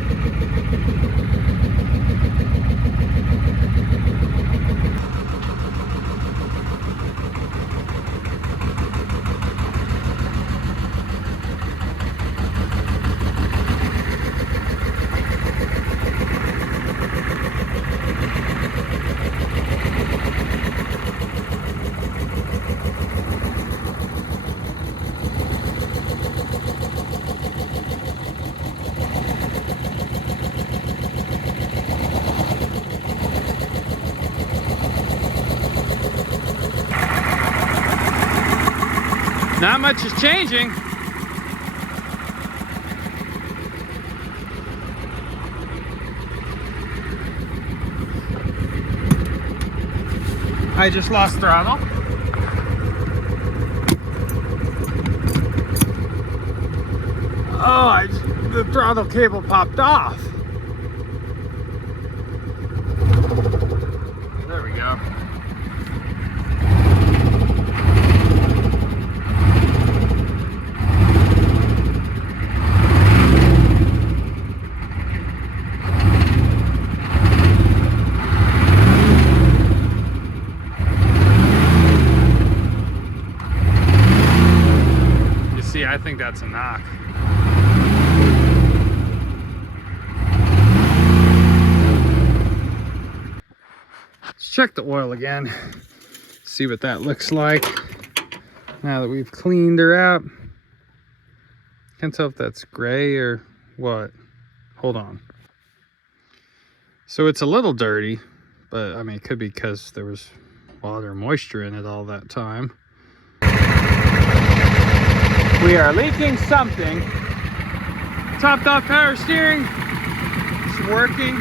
Not much is changing. I just lost throttle. Oh, the throttle cable popped off. There we go. I think that's a knock. Let's check the oil again. See what that looks like now that we've cleaned her out. Can't tell if that's gray or what. Hold on. So it's a little dirty, but I mean, it could be because there was water and moisture in it all that time. We are leaking something. Topped off power steering. It's working.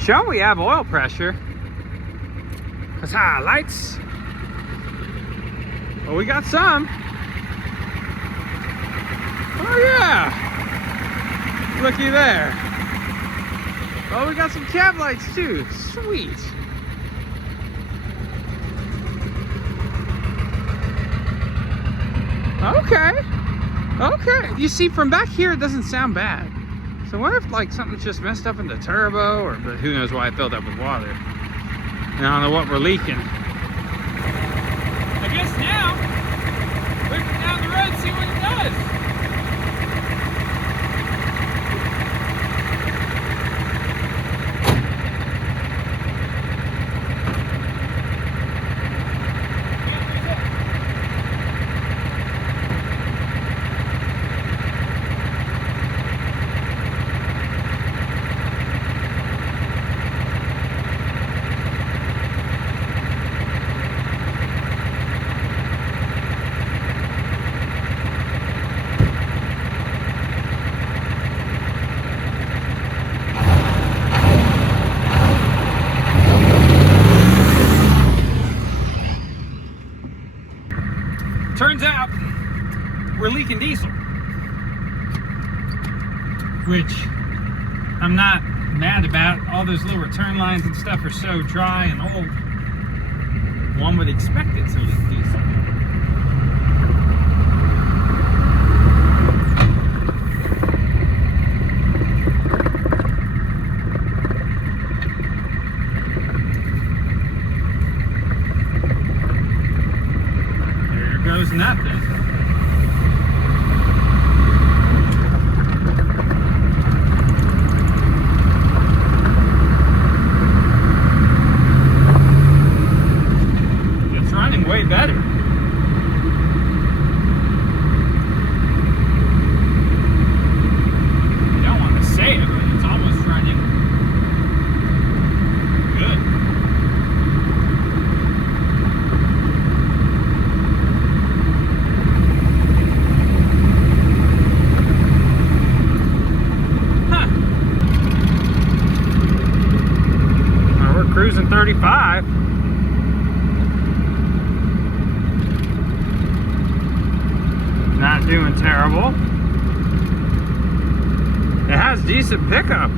Show we have oil pressure. That's highlights. Well, we got some. Oh yeah! Looky there. Oh, we got some cab lights too. Sweet. Okay. Okay. You see, from back here, it doesn't sound bad. So what if like something's just messed up in the turbo, or but who knows why it filled up with water? And I don't know what we're leaking. I guess now, look down the road, see what it does. Turns out we're leaking diesel, which I'm not mad about. All those little return lines and stuff are so dry and old. One would expect it to leak diesel. Goes nothing. It's running way better. terrible. It has decent pickup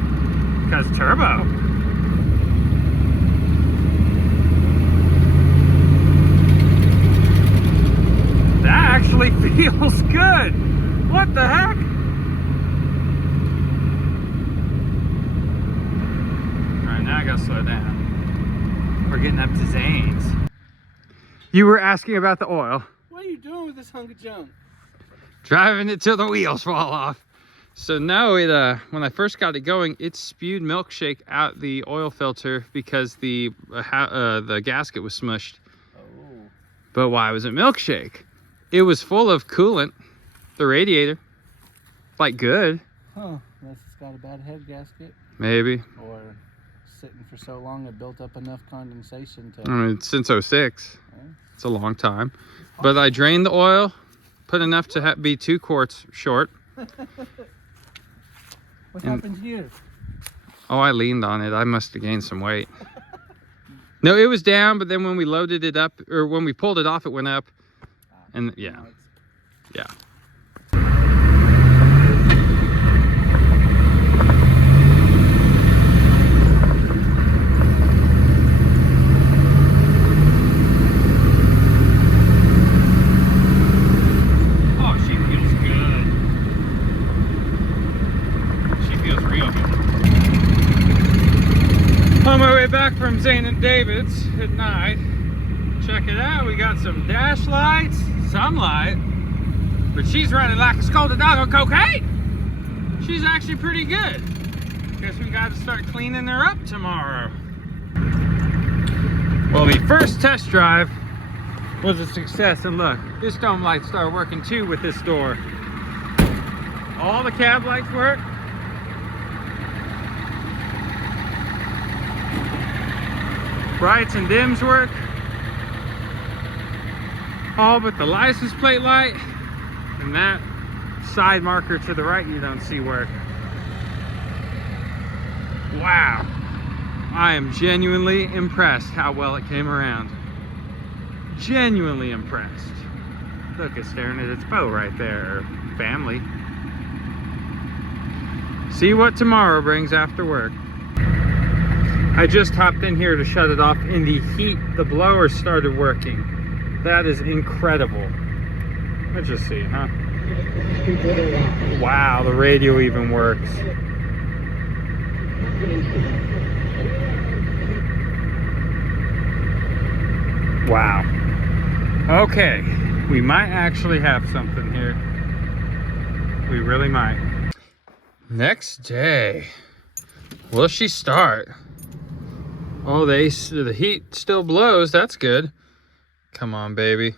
because turbo. That actually feels good. What the heck? Alright, now I gotta slow down. We're getting up to Zane's. You were asking about the oil. What are you doing with this hunk of junk? Driving it till the wheels fall off. So no, it when I first got it going, it spewed milkshake out the oil filter because the gasket was smushed. Oh. But why was it milkshake? It was full of coolant, the radiator. Like good. Huh. Unless it's got a bad head gasket. Maybe. Or sitting for so long it built up enough condensation to... I mean, since 06. It's a long time. But I drained the oil, put enough to be 2 quarts short. What happened here? Oh, I leaned on it. I must have gained some weight. No, it was down, but then when we loaded it up, or when we pulled it off, it went up. And yeah. Yeah. On my way back from Zane and David's at night, check it out, we got some dash lights, some light, but she's running like a scolded dog on cocaine. She's actually pretty good. Guess we got to start cleaning her up tomorrow. Well, the first test drive was a success, and look, this dome light started working too with this door. All the cab lights work. Brights and dims work. All but the license plate light and that side marker to the right you don't see work. Wow. I am genuinely impressed how well it came around. Genuinely impressed. Look, it's staring at its bow right there, or family. See what tomorrow brings after work. I just hopped in here to shut it off. In the heat, the blower started working. That is incredible. Let's just see, huh? Wow, the radio even works. Wow. Okay, we might actually have something here. We really might. Next day. Will she start? Oh, the heat still blows. That's good. Come on, baby.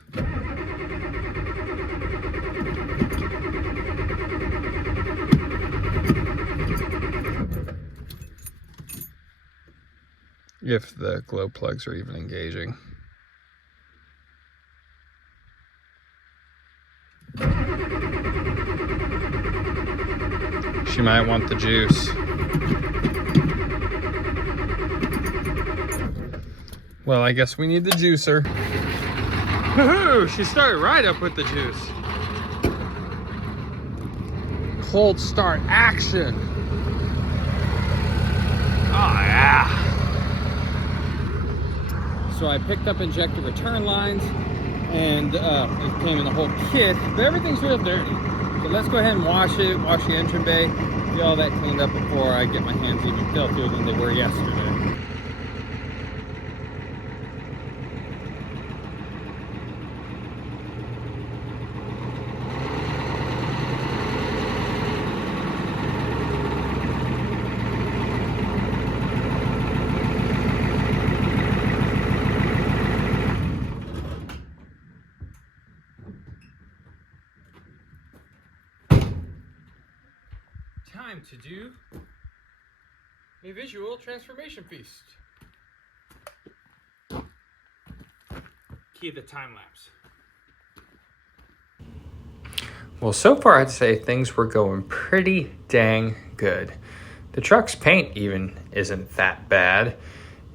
If the glow plugs are even engaging. She might want the juice. Well, I guess we need the juicer. Woohoo! She started right up with the juice. Cold start action. Oh, yeah. So I picked up injector return lines, and it came in a whole kit, but everything's real dirty. So let's go ahead and wash it, wash the engine bay, get all that cleaned up before I get my hands even filthier than they were yesterday. Time to do a visual transformation feast. Key the time lapse. Well, so far I'd say things were going pretty dang good. The truck's paint even isn't that bad.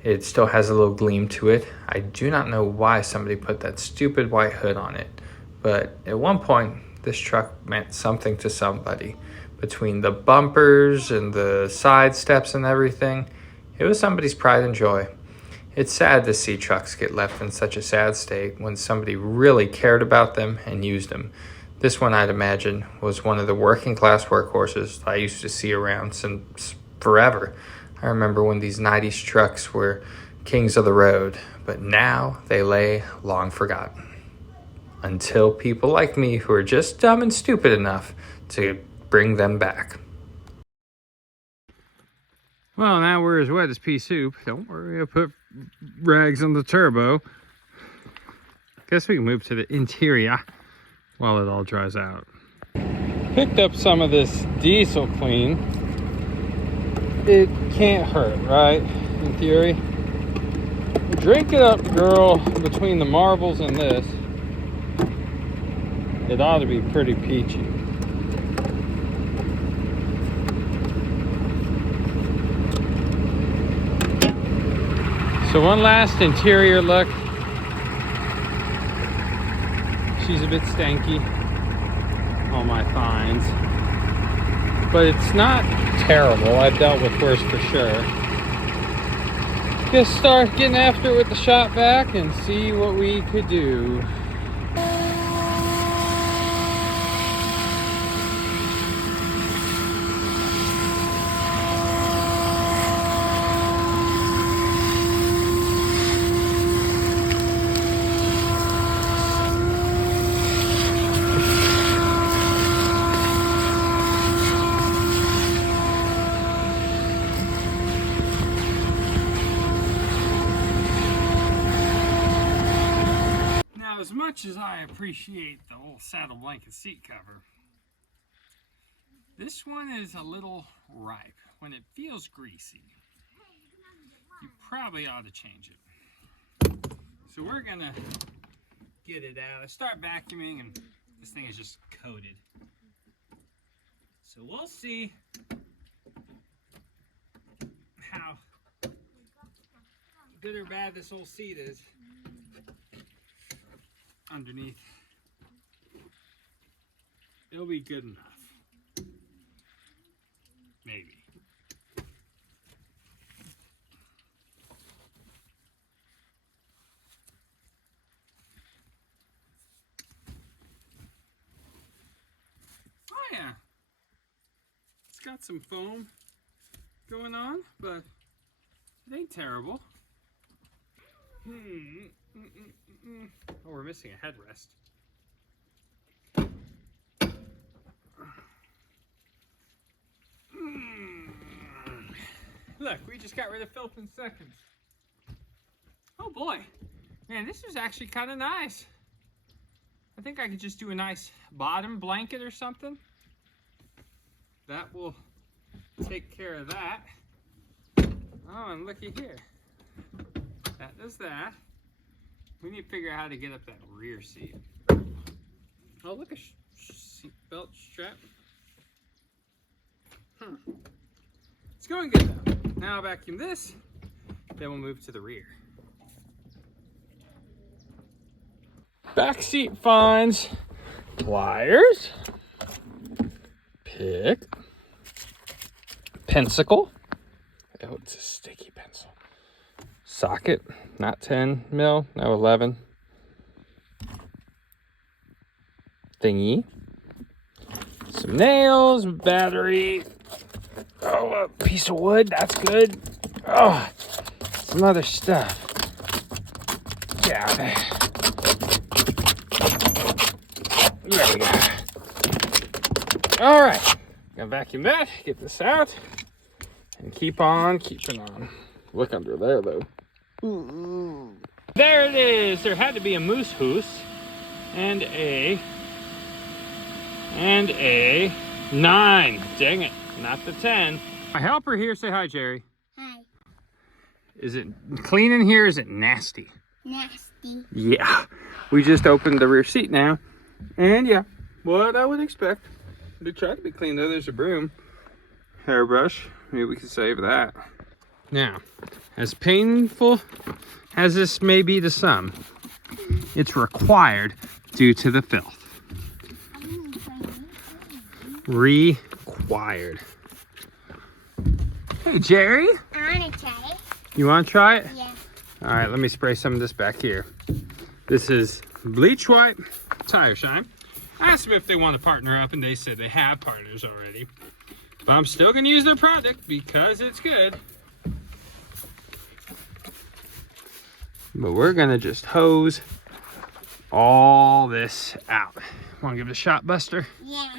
It still has a little gleam to it. I do not know why somebody put that stupid white hood on it, but at one point This truck meant something to somebody. Between the bumpers and the side steps and everything, it was somebody's pride and joy. It's sad to see trucks get left in such a sad state when somebody really cared about them and used them. This one, I'd imagine, was one of the working class workhorses I used to see around since forever. I remember when these 90s trucks were kings of the road, but now they lay long forgotten. Until people like me who are just dumb and stupid enough to bring them back. Well, now we're as wet as pea soup. Don't worry, I put rags on the turbo. Guess we can move to the interior while it all dries out. Picked up some of this diesel clean. It can't hurt, right? In theory. Drink it up, girl, between the marbles and this. It ought to be pretty peachy. So one last interior look. She's a bit stanky, all my finds, but it's not terrible. I've dealt with worse for sure. Just start getting after it with the shop vac and see what we could do. As much as I appreciate the old saddle blanket seat cover, this one is a little ripe. When it feels greasy, you probably ought to change it. So we're gonna get it out. I start vacuuming and this thing is just coated. So we'll see how good or bad this whole seat is underneath. It'll be good enough. Maybe. Oh yeah. It's got some foam going on, but it ain't terrible. Oh, we're missing a headrest. Look, we just got rid of filth in seconds. Oh boy. Man, this is actually kind of nice. I think I could just do a nice bottom blanket or something. That will take care of that. Oh, and looky here. That does that. We need to figure out how to get up that rear seat. Oh, look, a seat belt strap. It's going good though. Now I'll vacuum this, then we'll move to the rear. Back seat finds: pliers, pick, pencicle. Oh, it's a sticky pencil. Socket, not 10 mil, no 11. Thingy. Some nails, battery. Oh, a piece of wood, that's good. Oh, some other stuff. Get out of there. There we go. All right, gonna vacuum that, get this out, and keep on keeping on. Look under there though. There it is. There had to be a moose hoose and a 9. Dang it, not the 10. My helper here, say hi, Jerry. Hi. Is it clean in here? Is it nasty? Nasty. Yeah. We just opened the rear seat now, and yeah, what I would expect. They try to be clean though. There's a broom, hairbrush. Maybe we could save that. Now, as painful as this may be to some, it's required due to the filth. required. Hey, Jerry. I want to try it. You want to try it? Yeah. All right, let me spray some of this back here. This is bleach white tire shine. I asked them if they want to partner up, and they said they have partners already. But I'm still going to use their product because it's good. But we're going to just hose all this out. Want to give it a shot, Buster? Yeah.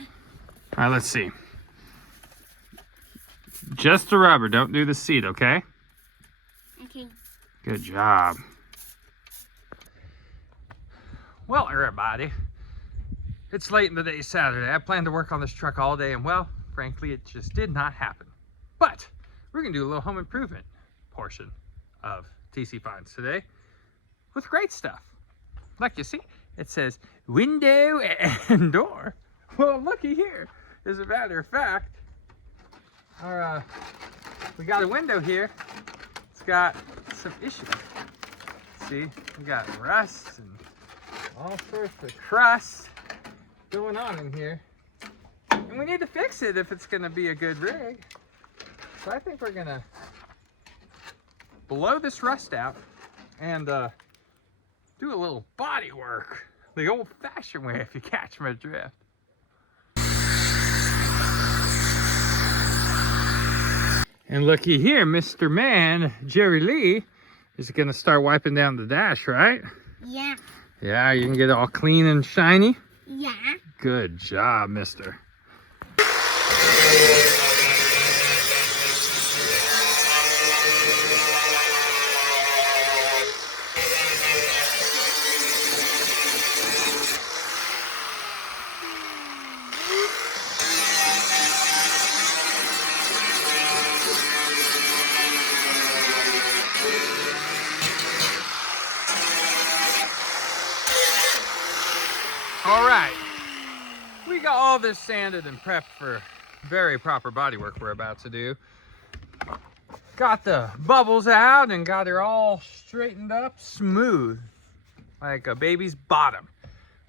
All right, let's see. Just the rubber, don't do the seat, okay? Okay. Good job. Well, everybody, it's late in the day Saturday. I planned to work on this truck all day, and well, frankly, it just did not happen. But we're gonna do a little home improvement portion of TC Finds today with great stuff. Like you see, it says window and door. Well, looky here. As a matter of fact, we got a window here. It's got some issues. See, we got rust and all sorts of crust going on in here. And we need to fix it if it's gonna be a good rig. So I think we're gonna blow this rust out and do a little body work. The old-fashioned way, if you catch my drift. And looky here, Mr. Man, Jerry Lee, is gonna start wiping down the dash, right? Yeah. Yeah, you can get it all clean and shiny. Yeah. Good job, mister. All right, we got all this sanded and prepped for very proper body work we're about to do. Got the bubbles out and got her all straightened up smooth, like a baby's bottom,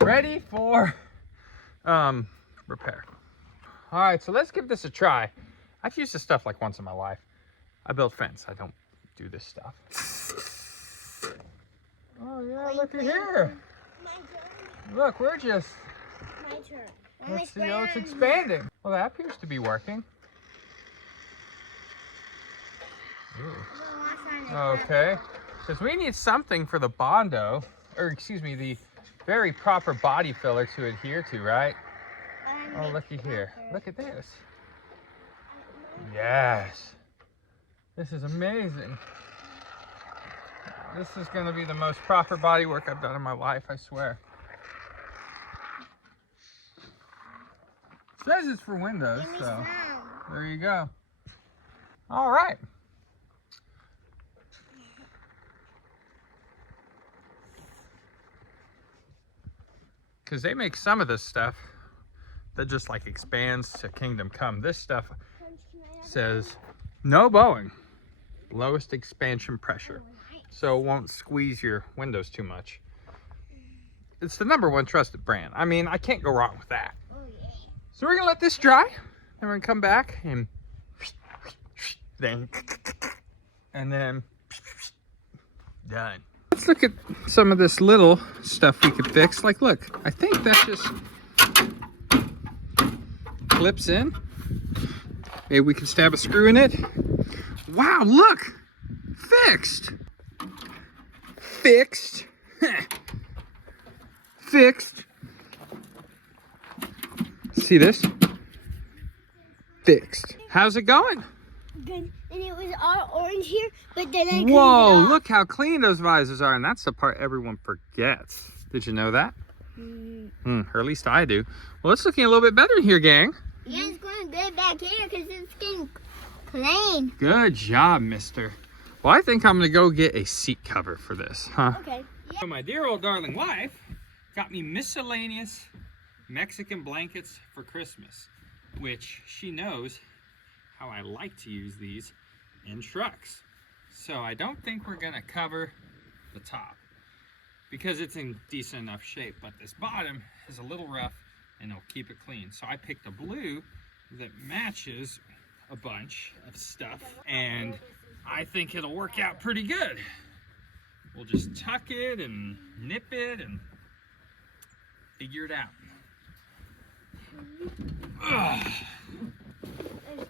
ready for repair. All right, so let's give this a try. I've used this stuff like once in my life. I build fence, I don't do this stuff. Oh yeah, look at here. Look, we're just, My turn. let's see how it's expanding. Well, that appears to be working. Ooh. Okay, because we need something for the Bondo, or excuse me, the very proper body filler to adhere to, right? Oh, looky here. Look at this. Yes. This is amazing. This is going to be the most proper body work I've done in my life, I swear. It says it's for windows, so there you go. All right. Because they make some of this stuff that just like expands to kingdom come. This stuff says no bowing, lowest expansion pressure, so it won't squeeze your windows too much. It's the #1 trusted brand. I mean, I can't go wrong with that. So we're gonna let this dry, then we're gonna come back and then done. Let's look at some of this little stuff we could fix. Like, look, I think that just clips in. Maybe we can stab a screw in it. Wow, look, fixed. Fixed. Fixed. See this? Fixed. How's it going? Good. And it was all orange here, but then I cleaned Whoa, it up. look how clean those visors are, and that's the part everyone forgets. Did you know that? Or at least I do. Well, it's looking a little bit better here, gang. Yeah, it's going good back here because it's getting clean. Good job, mister. Well, I think I'm gonna go get a seat cover for this, huh? Okay. So my dear old darling wife got me miscellaneous Mexican blankets for Christmas, which she knows how I like to use these in trucks. So I don't think we're gonna cover the top because it's in decent enough shape, but this bottom is a little rough and it'll keep it clean. So I picked a blue that matches a bunch of stuff, and I think it'll work out pretty good. We'll just tuck it and nip it and figure it out. Ugh.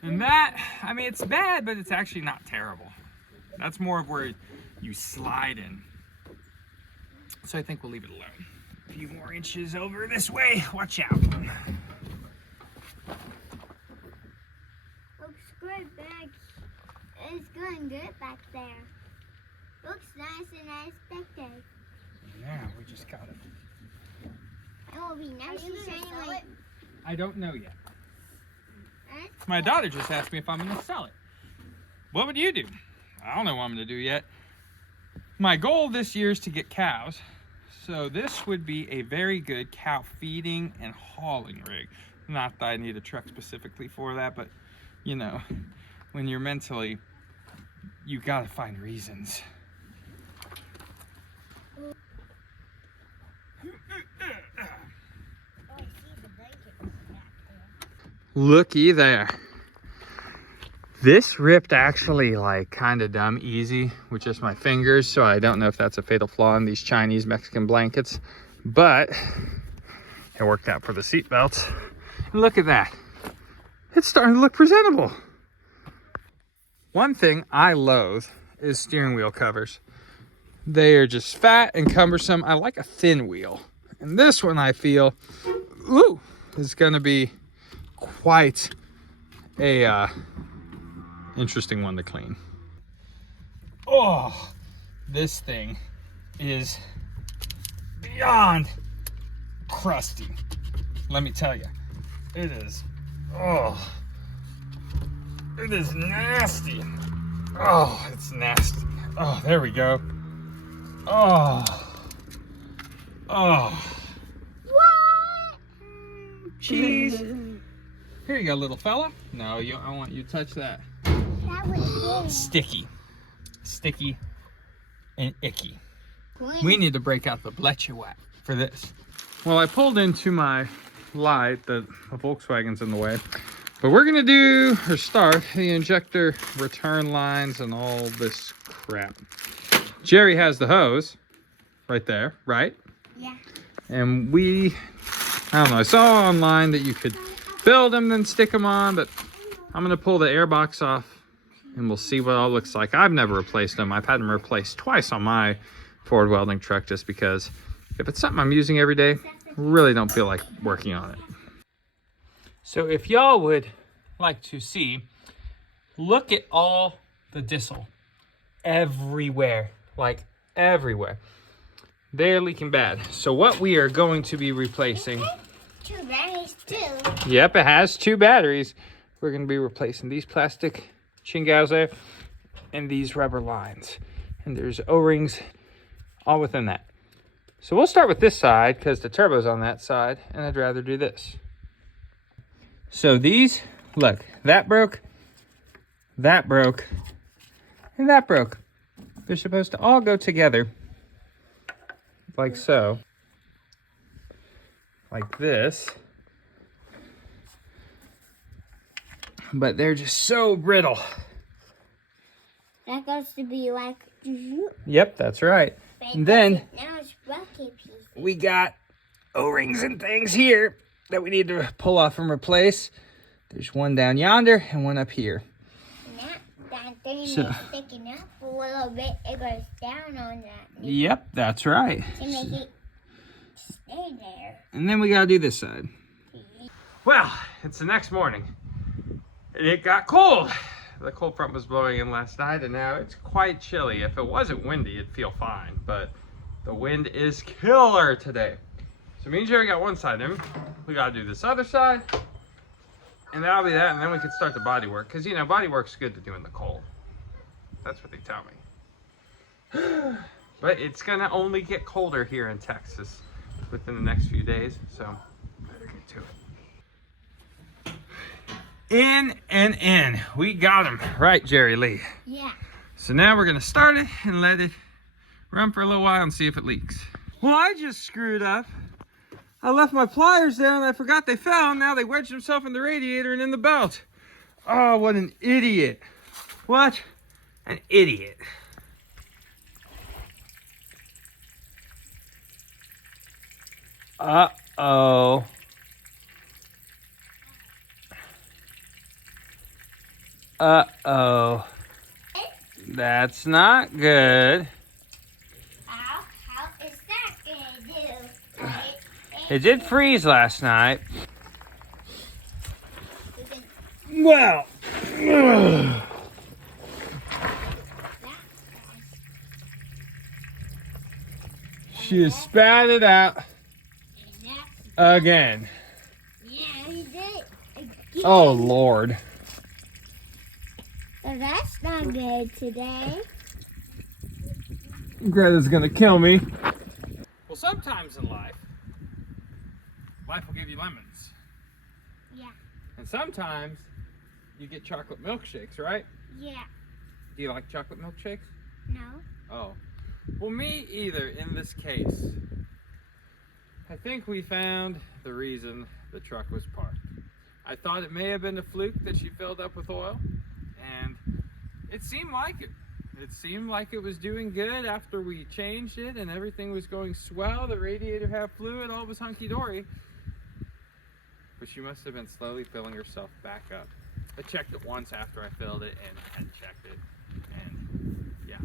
And that, I mean, it's bad, but it's actually not terrible. That's more of where you slide in. So I think we'll leave it alone. A few more inches over this way. Watch out. Looks good back. It's going good back there. Looks nice and I expected. Now we just got it. It will be nice and shiny like. I don't know yet. Huh? My daughter just asked me if I'm going to sell it. What would you do? I don't know what I'm going to do yet. My goal this year is to get cows. So this would be a very good cow feeding and hauling rig. Not that I need a truck specifically for that, but you know, when you're mentally, you got to find reasons. Looky there. This ripped actually like kind of dumb easy with just my fingers, so I don't know if that's a fatal flaw in these Chinese Mexican blankets, but it worked out for the seat belts. And look at that. It's starting to look presentable. One thing I loathe is steering wheel covers. They are just fat and cumbersome. I like a thin wheel. And this one I feel, ooh, is gonna be quite a interesting one to clean. Oh, this thing is beyond crusty. Let me tell you, it is, oh, it is nasty. Oh, it's nasty. Oh, there we go. Oh, oh. What? Cheese. Here you go, little fella. No, I want you to touch that. That was big. Sticky and icky. Green. We need to break out the bleche whack for this. Well, I pulled into my light, the Volkswagen's in the way, but we're gonna start the injector return lines and all this crap. Jerry has the hose right there, right? Yeah. And I don't know, I saw online that you could build them, then stick them on, but I'm gonna pull the air box off and we'll see what it all looks like. I've never replaced them. I've had them replaced twice on my Ford welding truck just because if it's something I'm using every day, really don't feel like working on it. So if y'all would like to see, look at all the diesel everywhere, like everywhere. They're leaking bad. So what we are going to be replacing, Two berries too. yep, it has 2 batteries. We're going to be replacing these plastic chingaos there and these rubber lines. And there's O-rings all within that. So we'll start with this side because the turbo's on that side and I'd rather do this. So these, look, that broke, and that broke. They're supposed to all go together like so. Like this. But they're just so brittle. That goes to be like. Yep, that's right. And then Now it's rocky pieces. we got O-rings and things here that we need to pull off and replace. There's one down yonder and one up here. That thing So- is sticking up a little bit. It goes down on that. Yep, that's right. To make it stay there. And then we gotta do this side. Well, it's the next morning. And it got cold. The cold front was blowing in last night and now it's quite chilly. If it wasn't windy, it'd feel fine. But the wind is killer today. So me and Jerry got one side in. We gotta do this other side. And that'll be that, and then we can start the body work. Because, you know, body work's good to do in the cold. That's what they tell me. But it's going to only get colder here in Texas within the next few days. So, better get to it. In and in. We got him. Right, Jerry Lee? Yeah. So now we're going to start it and let it run for a little while and see if it leaks. Well, I just screwed up I left my pliers there and I forgot they fell. Now they wedged themselves in the radiator and in the belt. Oh, what an idiot. What an idiot. Uh-oh. Uh-oh. That's not good. How is that gonna do? It did freeze last night. Well. She has spat it out again. Yeah, he did it again. Oh, Lord. Well, that's not good today. Greta's gonna kill me. Well, sometimes in life will give you lemons. Yeah. And sometimes you get chocolate milkshakes, right? Yeah. Do you like chocolate milkshakes? No. Oh. Well, me either in this case. I think we found the reason the truck was parked. I thought it may have been a fluke that she filled up with oil, and it seemed like it. It seemed like it was doing good after we changed it and everything was going swell. The radiator had fluid, all was hunky-dory. But she must have been slowly filling herself back up. I checked it once after I filled it and hadn't checked it. And yeah,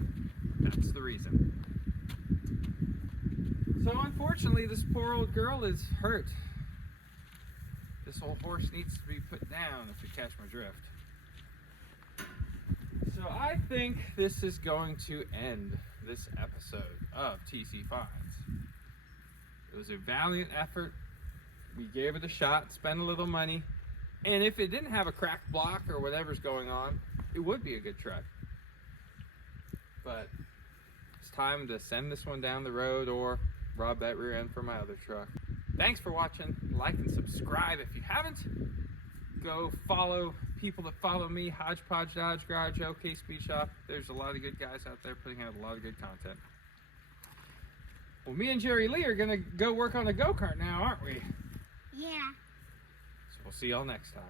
that's the reason. So unfortunately, this poor old girl is hurt. This old horse needs to be put down, if you catch my drift. So I think this is going to end this episode of TC Finds. It was a valiant effort. We gave it a shot, spent a little money, and if it didn't have a cracked block or whatever's going on, it would be a good truck. But it's time to send this one down the road or rob that rear end for my other truck. Thanks for watching. Like and subscribe if you haven't. Go follow people that follow me, Hodgepodge Dodge Garage, OK Speed Shop. There's a lot of good guys out there putting out a lot of good content. Well, me and Jerry Lee are gonna go work on a go-kart now, aren't we? Yeah. So we'll see y'all next time.